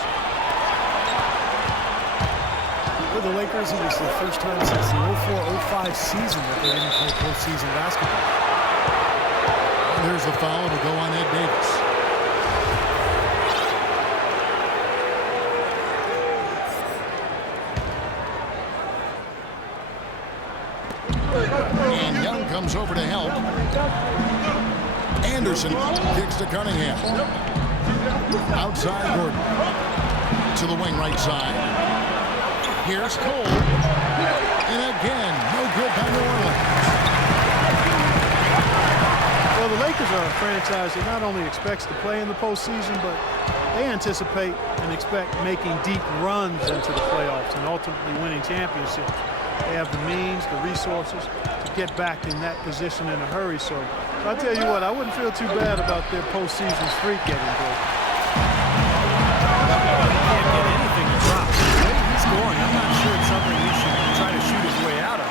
For the Lakers, it was the first time since the 04-05 season that they didn't play postseason basketball. And there's the foul to go on Ed Davis. And Young comes over to help. Anderson kicks to Cunningham. Outside Gordon. To the wing right side. Here's Cole. And again, no good by New Orleans. Well, the Lakers are a franchise that not only expects to play in the postseason, but they anticipate and expect making deep runs into the playoffs and ultimately winning championships. They have the means, the resources to get back in that position in a hurry. So I'll tell you what, I wouldn't feel too bad about their postseason streak getting broken. Can't get anything to drop. The way he's scoring, I'm not sure it's something he should try to shoot his way out of.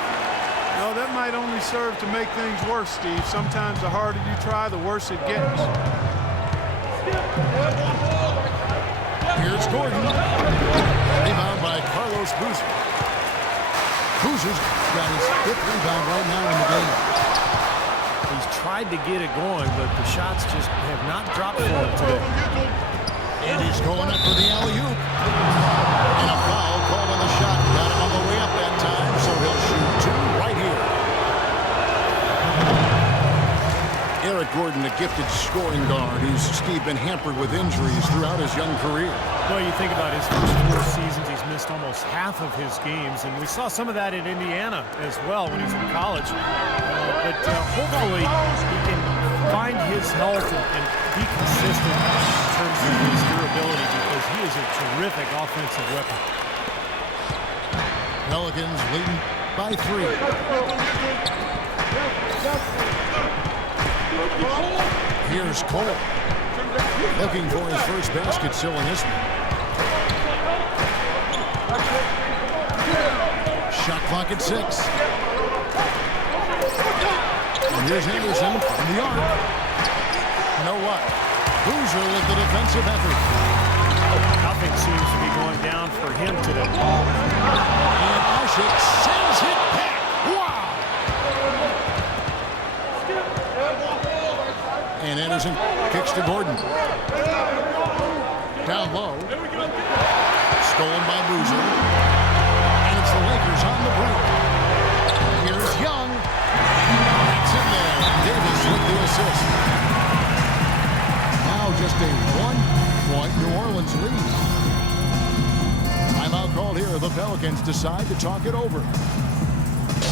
No, that might only serve to make things worse, Steve. Sometimes the harder you try, the worse it gets. Here's Gordon. Rebound by Carlos Boozer. Boozer's got his 5th rebound right now in the game. He's tried to get it going, but the shots just have not dropped for him today. And he's going up for the alley-oop. And a foul called on the shot. Got him on the way up that time, so he'll shoot 2 right here. Eric Gordon, a gifted scoring guard who's, Steve, been hampered with injuries throughout his young career. Well, you think about his first 4 seasons, he's missed almost half of his games, and we saw some of that in Indiana as well when he's in college. But hopefully he can find his health and be consistent in terms of his durability, because he is a terrific offensive weapon. Pelicans leading by 3. Here's Cole. Looking for his first basket still in this one. Shot clock at 6. And here's Anderson from the arc. You know what? Boozer with the defensive effort. Nothing seems to be going down for him today. And Ashik sends it back. Wow! And Anderson kicks to Gordon. Down low. Stolen by Boozer. And it's the Lakers on the break. Here's Young. That's in there. Davis with the assist. Now just a 1-point New Orleans lead. Timeout called here. The Pelicans decide to talk it over.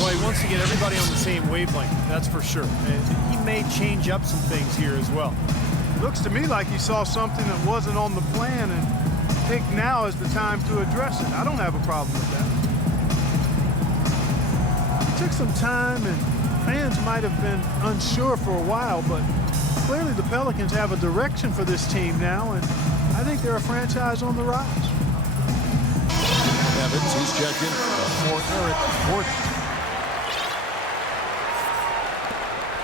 Well, he wants to get everybody on the same wavelength, that's for sure. And he may change up some things here as well. It looks to me like he saw something that wasn't on the plan and think now is the time to address it. I don't have a problem with that. It took some time, and fans might have been unsure for a while, but clearly the Pelicans have a direction for this team now, and I think they're a franchise on the rise. Evans, he's checked in for Eric Gordon.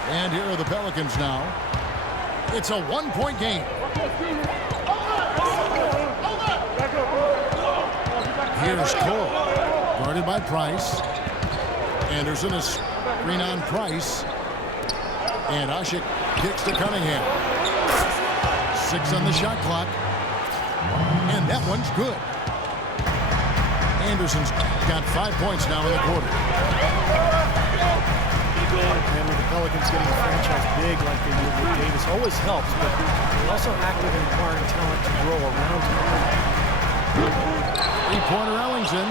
And here are the Pelicans now. It's a 1-point game. Here's Cole, guarded by Price. Anderson is screen on Price. And Ashik kicks to Cunningham. 6 on the shot clock. And that one's good. Anderson's got 5 points now in the quarter. And with the Pelicans getting a franchise big like they did with Davis always helps, but they're also active in acquiring talent to grow around him. 3-pointer Ellington.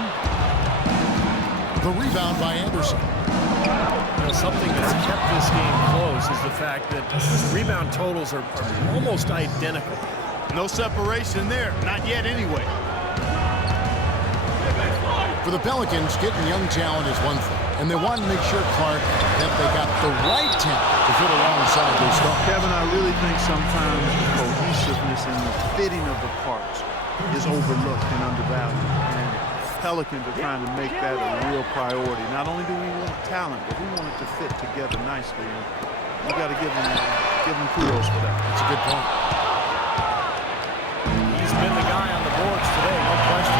The rebound by Anderson. You know, something that's kept this game close is the fact that the rebound totals are almost identical. No separation there, not yet anyway. For the Pelicans, getting young talent is one thing, and they want to make sure, Clark, that they got the right talent to fit alongside their star. Kevin, I really think sometimes cohesiveness in the fitting of the parts is overlooked and undervalued. And Pelicans are trying to make that a real priority. Not only do we want talent, but we want it to fit together nicely. And you got to give them kudos for that. That's a good point. He's been the guy on the boards today, no question.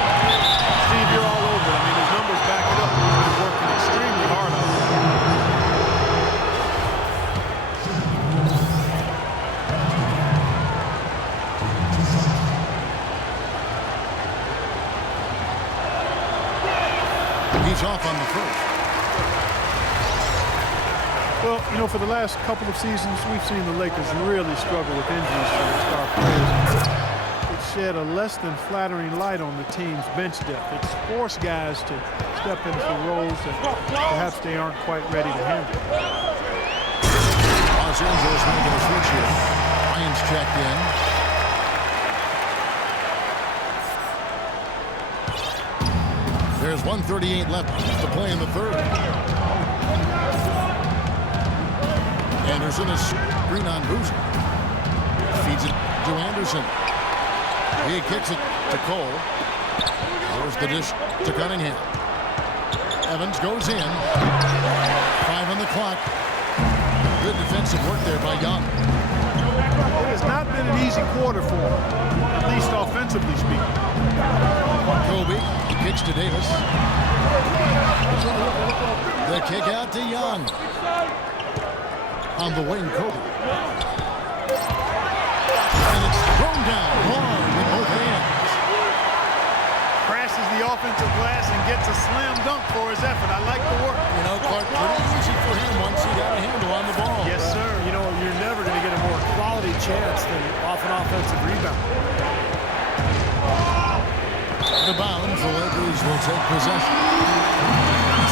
Steve, you're all over it. I mean, his numbers back it up. He's been working extremely hard on it. He's off on the first. Well, you know, for the last couple of seasons, we've seen the Lakers really struggle with injuries to their star players. It's shed a less than flattering light on the team's bench depth. It's forced guys to step into roles that perhaps they aren't quite ready to handle. Los Angeles making a switch here. Ryan's checked in. There's 1:38 left to play in the third. Anderson is screen on Boozer. Feeds it to Anderson. He kicks it to Cole. There's the dish to Cunningham. Evans goes in. 5 on the clock. Good defensive work there by Young. It has not been an easy quarter for him, at least offensively speaking. Kobe kicks to Davis. The kick out to Young. On the wing, Kobe. And it's thrown down hard with both hands. Crashes the offensive glass and gets a slam dunk for his effort. I like the work. You know, Clark, pretty easy for him once he got a handle on the ball. Yes, sir. You know, you're never going to get a more quality chance than off an offensive rebound. The bounds, the Lakers will take possession.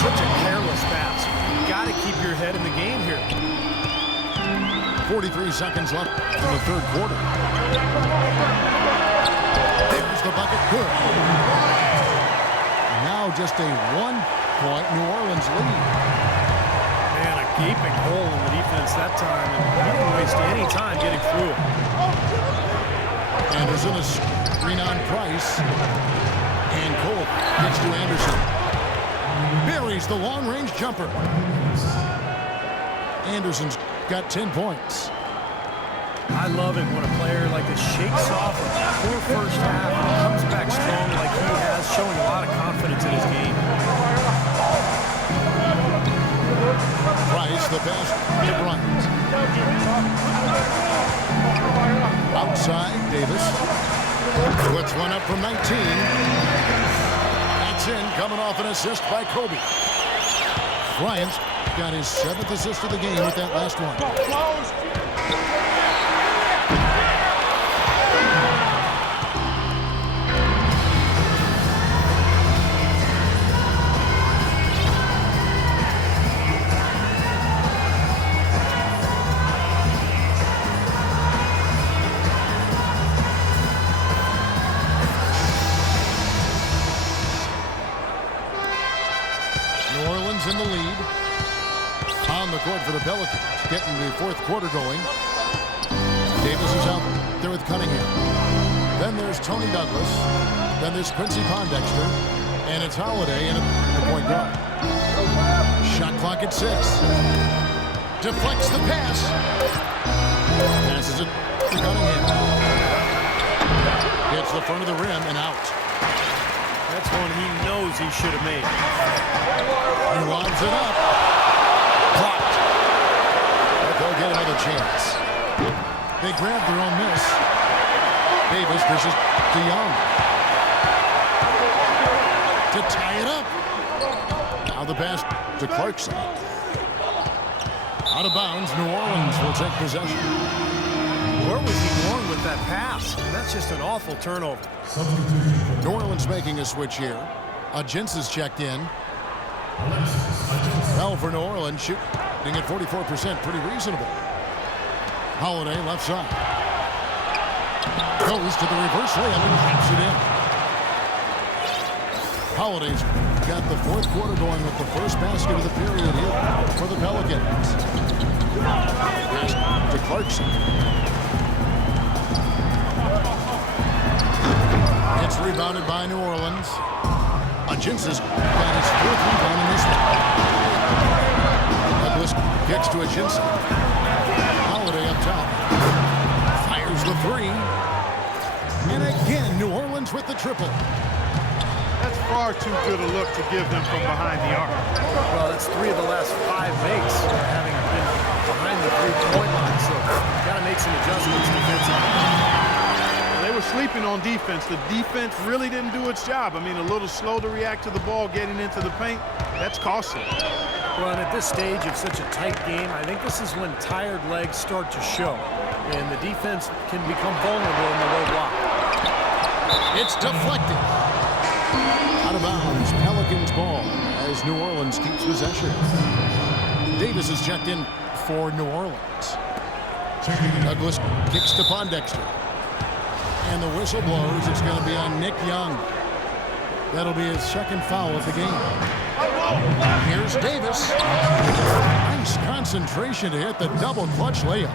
Such a careless pass. You got to keep your head in the game here. 43 seconds left in the third quarter. There's the bucket. Good. Now just a 1-point New Orleans lead. Man, a gaping hole in the defense that time, and he didn't waste any time getting through it. Anderson is screen on Price. And Cole gets to Anderson. Buries the long-range jumper. Anderson's got 10 points. I love it when a player like this shakes off a poor first half and comes back strong like he has, showing a lot of confidence in his game. Price, the pass to Bryant. Outside, Davis. Puts one up from 19. That's in, coming off an assist by Kobe. Bryant's got his 7th assist of the game with that last one. In the lead on the court for the Pelicans, getting the fourth quarter going. Davis is out there with Cunningham. Then there's Tony Douglas. Then there's Quincy Pondexter. And it's Holiday in the point guard. Shot clock at 6. Deflects the pass. Passes it to Cunningham. Hits the front of the rim and out. That's one he knows he should have made. He lobs it up. Blocked. But they'll get another chance. They grab their own miss. Davis dishes to Young. To tie it up. Now the pass to Clarkson. Out of bounds, New Orleans will take possession. Where was he going with that pass? That's just an awful turnover. New Orleans making a switch here. Gents is checked in. Well, for New Orleans, shooting at 44%, pretty reasonable. Holiday left side. Goes to the reverse layup and drops it in. Holiday's got the fourth quarter going with the first basket of the period here for the Pelicans. Pass to Clarkson. rebounded by New Orleans. Ajinsa's got his 4th rebound in this one. Douglas kicks to Ajinsa. Holiday up top. Fires the 3. And again, New Orleans with the triple. That's far too good a look to give them from behind the arc. Well, that's 3 of the last 5 makes having been behind the 3-point line. So got to make some adjustments defensively. They were sleeping on defense. The defense really didn't do its job. I mean, a little slow to react to the ball getting into the paint. That's costly. Well, and at this stage of such a tight game, I think this is when tired legs start to show. And the defense can become vulnerable in the low block. It's deflected. Out of bounds, Pelicans ball as New Orleans keeps possession. Davis is checked in for New Orleans. Douglas kicks to Pondexter. And the whistle blows. It's going to be on Nick Young. That'll be his 2nd foul of the game. Here's Davis. Nice concentration to hit the double clutch layup.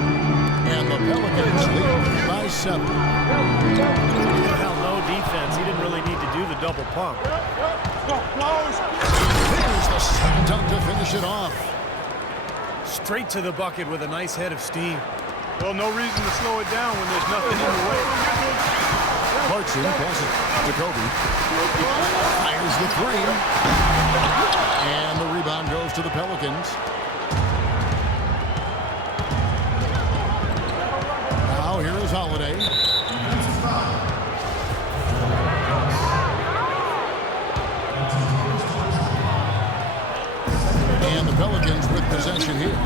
And the Pelicans lead by 7. Well, no defense. He didn't really need to do the double pump. There's the slam dunk to finish it off. Straight to the bucket with a nice head of steam. Well, no reason to slow it down when there's nothing in the way. Clarkson passes to Kobe. Fires the 3. And the rebound goes to the Pelicans. Now here is Holiday. And the Pelicans with possession here.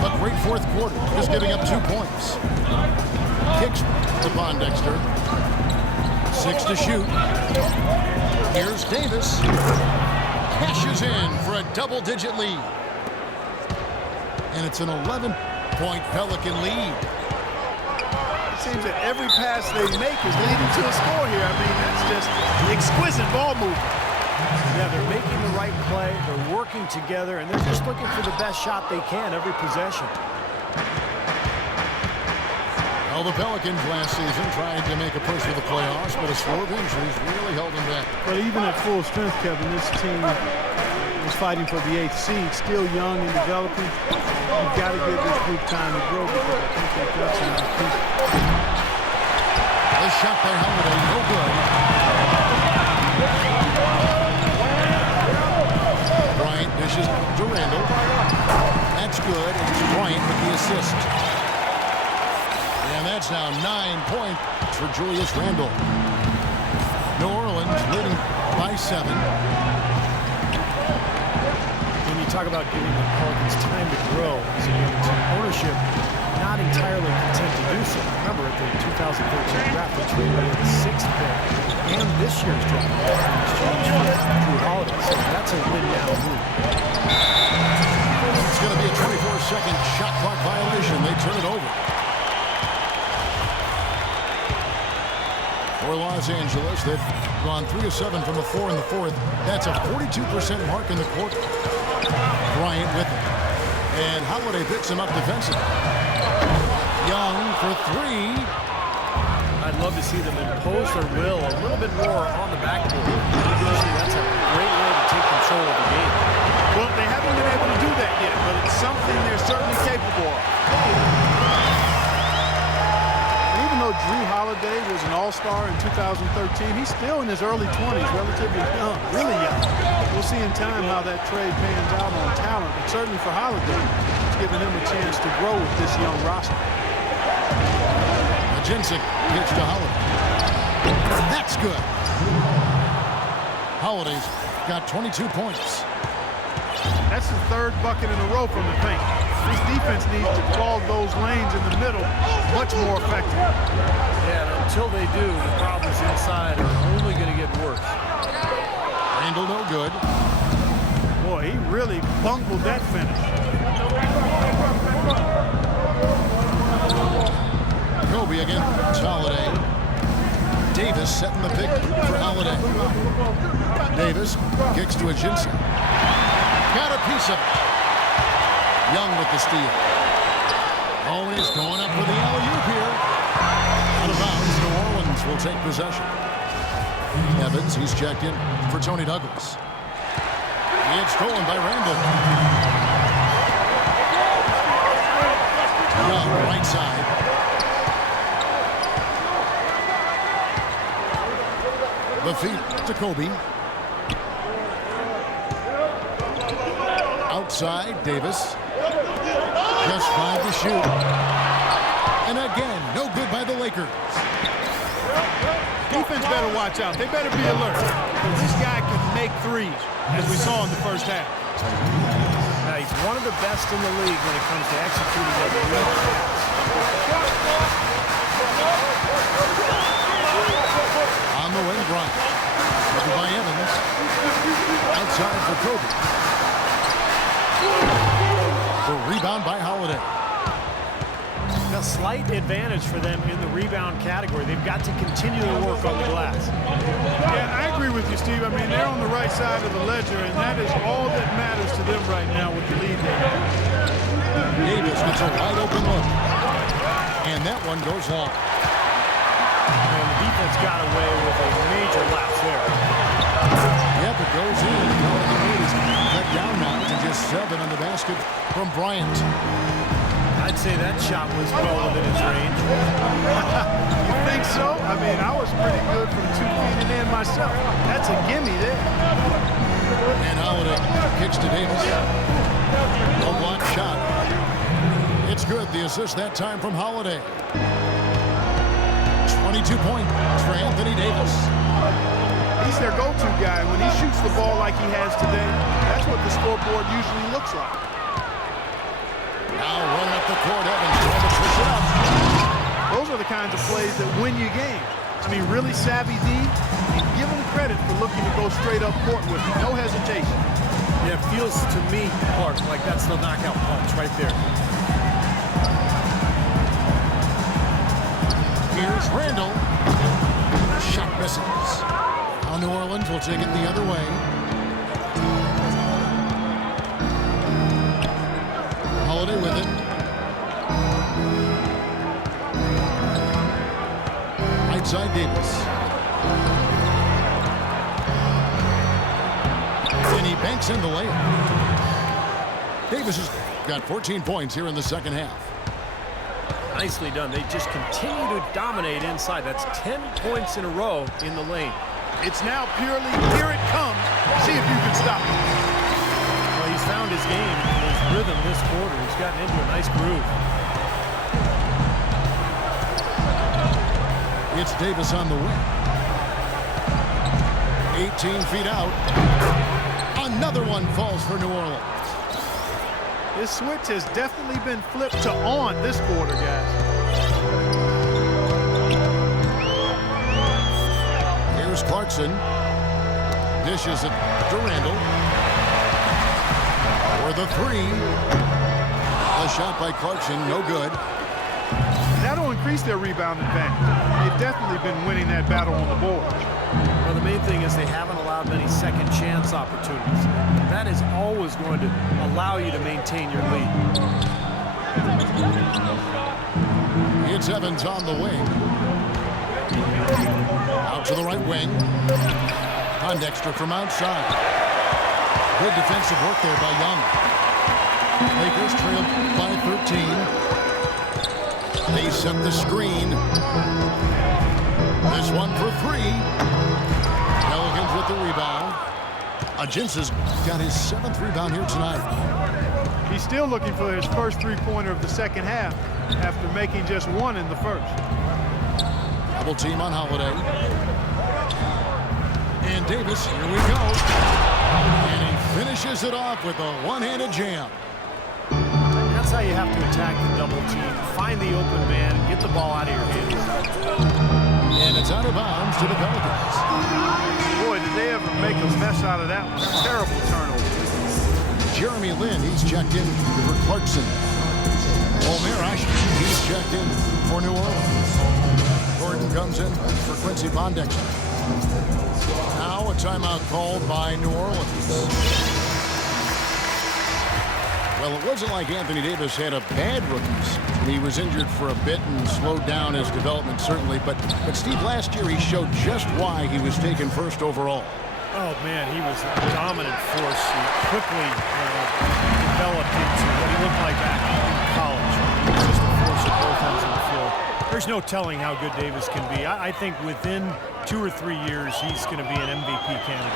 But great 4th quarter, just giving up 2 points. Kicks to Pondexter. 6 to shoot. Here's Davis. Cashes in for a double-digit lead. And it's an 11-point Pelican lead. It seems that every pass they make is leading to a score here. I mean, that's just exquisite ball movement. Yeah, they're making the right play, they're working together, and they're just looking for the best shot they can every possession. Well, the Pelicans last season tried to make a push for the playoffs, but a slew of injuries really held them back. But even at full strength, Kevin, this team was fighting for the 8th seed, still young and developing. You've got to give this group time to grow because I think they've got some people. The shot by Holiday, no good. Bryant dishes to Randall. That's good. It's Bryant with the assist. And that's now 9 points for Julius Randle. New Orleans leading by 7. When you talk about giving the Pelicans time to grow, as a young team, ownership not entirely content to do so. Remember, at the 2013 draft, they traded away the 6th pick and this year's draft in exchange for Drew Holiday. So that's a win-now move. It's going to be a 24-second shot clock violation. They turn it over. For Los Angeles, they've gone 3 of 7 from the floor in the 4th. That's a 42% mark in the quarter. Bryant with it. And Holiday picks him up defensively. Young for 3. I'd love to see them impose their will a little bit more on the backboard. Usually that's a great way to take control of the game. Well, they haven't been able to do that yet, but it's something they're certainly capable of. And even though Drew Holiday was an all-star in 2013, he's still in his early 20s, relatively young, really young. We'll see in time how that trade pans out on talent, but certainly for Holiday, it's given him a chance to grow with this young roster. Jensen gets to Holiday. That's good. Holiday's got 22 points. That's the 3rd bucket in a row from the paint. This defense needs to clog those lanes in the middle much more effective. Yeah, and until they do, the problems inside are only going to get worse. Randall no good. Boy, he really bungled that finish. Kobe against Holiday. Davis setting the pick for Holiday. Davis kicks to Ajinsa. Got a piece of it. Young with the steal. Oh, he's going up for the alley-oop here. Out of bounds, New Orleans. take possession. Evans, he's checked in for Tony Douglas. It's stolen by Randall. Young, right side. The feed to Kobe. Outside, Davis. Just 5 to shoot. And again, no good by the Lakers. Defense better watch out. They better be alert. Because this guy can make threes, as we saw in the first half. Now, he's one of the best in the league when it comes to executing those real shots. On the wing, Bryant. Over by Evans. Outside for Kobe. The rebound by Holiday. A slight advantage for them in the rebound category. They've got to continue to work on the glass. Yeah, I agree with you, Steve. I mean, they're on the right side of the ledger, and that is all that matters to them right now with the lead they have. Davis gets a wide open look. And that one goes long. And the defense got away with a major lapse there. Yep, it goes in. The lead is cut down now to just 7 on the basket from Bryant. I'd say that shot was well within his range. You think so? I mean, I was pretty good from 2 feet and in myself. That's a gimme there. And Holiday kicks to Davis. No block shot. It's good. The assist that time from Holiday. 22 points for Anthony Davis. He's their go-to guy. When he shoots the ball like he has today, that's what the scoreboard usually looks like. Now running up the court, Evans trying to push it up. Those are the kinds of plays that win you games. I mean, really savvy D, and give him credit for looking to go straight up court with him. No hesitation. Yeah, it feels to me, Clark, like that's the knockout punch right there. Here's Randall. Shot misses. Now New Orleans will take it the other way. Holiday with it. Right side, Davis. And he banks in the layup. Davis has got 14 points here in the second half. Nicely done. They just continue to dominate inside. That's 10 points in a row in the lane. It's now purely, here it comes. See if you can stop it. Well, he's found his game, his rhythm this quarter. He's gotten into a nice groove. It's Davis on the wing. 18 feet out. Another one falls for New Orleans. This switch has definitely been flipped to on this quarter, guys. Here's Clarkson. Dishes it to Randall. For the 3. A shot by Clarkson, no good. That'll increase their rebound advantage. They've definitely been winning that battle on the board. Well, the main thing is they haven't allowed many second chance opportunities. That is always going to allow you to maintain your lead. It's Evans on the wing. Out to the right wing. Pondexter from outside. Good defensive work there by Young. Lakers trail by 13. They set the screen. This one for 3. Pelicans with the rebound. Agins has got his 7th rebound here tonight. He's still looking for his first three-pointer of the second half after making just 1 in the first. Double team on Holiday. And Davis, here we go. And he finishes it off with a one-handed jam. That's how you have to attack the double team. Find the open man, get the ball out of your hands. And it's out of bounds to the Pelicans. Boy, did they ever make a mess out of that one. Terrible turnover. Jeremy Lin, he's checked in for Clarkson. Omer Ashe, he's checked in for New Orleans. Gordon comes in for Quincy Pondexter. Now a timeout called by New Orleans. Well, it wasn't like Anthony Davis had a bad rookie season. He was injured for a bit and slowed down his development, certainly. But Steve, last year he showed just why he was taken first overall. Oh, man, he was a dominant force. He quickly developed into what he looked like back in college. He was just a force at both ends of the floor. There's no telling how good Davis can be. I think within 2 or 3 years, he's going to be an MVP candidate.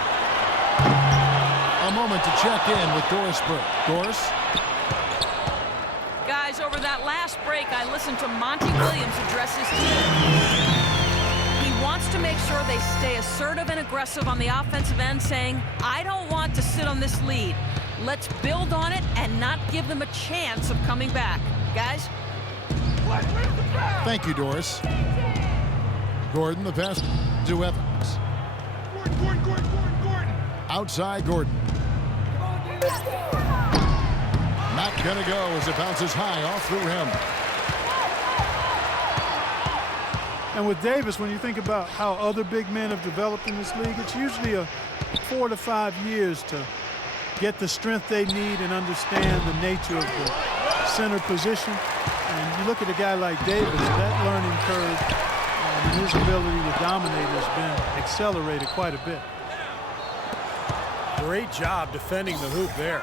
A moment to check in with Doris Burke. Doris? Guys, over that last break, I listened to Monty Williams address his team. He wants to make sure they stay assertive and aggressive on the offensive end, saying, I don't want to sit on this lead. Let's build on it and not give them a chance of coming back. Guys? Thank you, Doris. Gordon, the pass to Evans. Gordon. Outside Gordon. Not gonna go as it bounces high off the rim. And with Davis, when you think about how other big men have developed in this league, it's usually a 4 to 5 years to get the strength they need and understand the nature of the center position. And you look at a guy like Davis, that learning curve and his ability to dominate has been accelerated quite a bit. Great job defending the hoop there.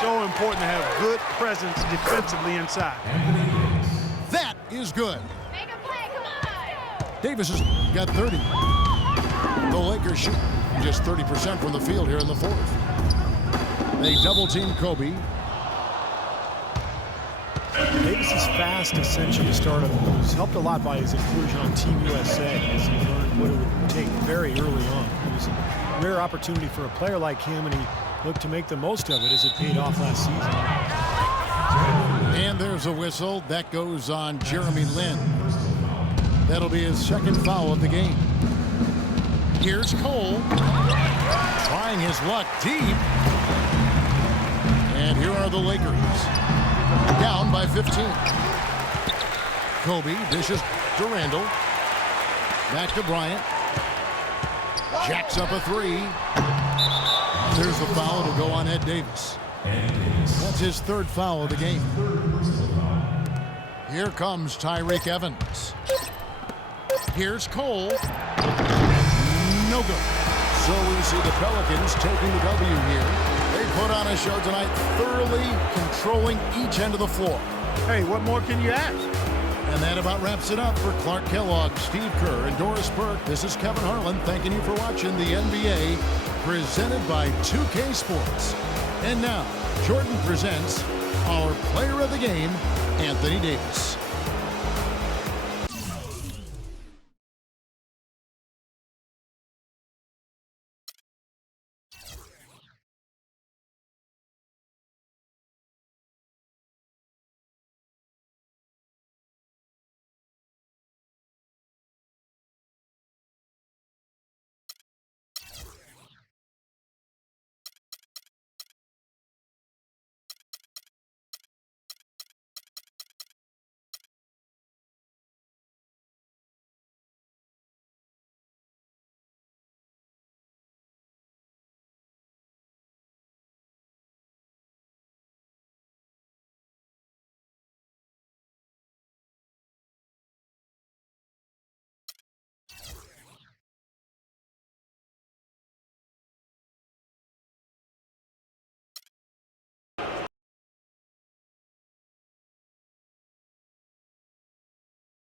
So important to have good presence defensively inside. That is good. Make a play, come on! Davis has got 30. The Lakers shoot just 30% from the field here in the fourth. They double-team Kobe. Davis's fast ascension to stardom was helped a lot by his inclusion on Team USA as he learned what it would take very early on. It was a rare opportunity for a player like him, and he looked to make the most of it as it paid off last season. And there's a whistle. That goes on Jeremy Lin. That'll be his second foul of the game. Here's Cole. Trying his luck deep. And here are the Lakers. Down by 15. Kobe dishes to Randall. Back to Bryant. Jacks up a three. There's the foul. It'll go on Ed Davis. That's his third foul of the game. Here comes Tyreke Evans. Here's Cole. No good. So we see the Pelicans taking the W here. They put on a show tonight, thoroughly controlling each end of the floor. Hey, what more can you ask? And that about wraps it up for Clark Kellogg, Steve Kerr, and Doris Burke. This is Kevin Harlan thanking you for watching the NBA presented by 2K Sports. And now, Jordan presents our player of the game, Anthony Davis.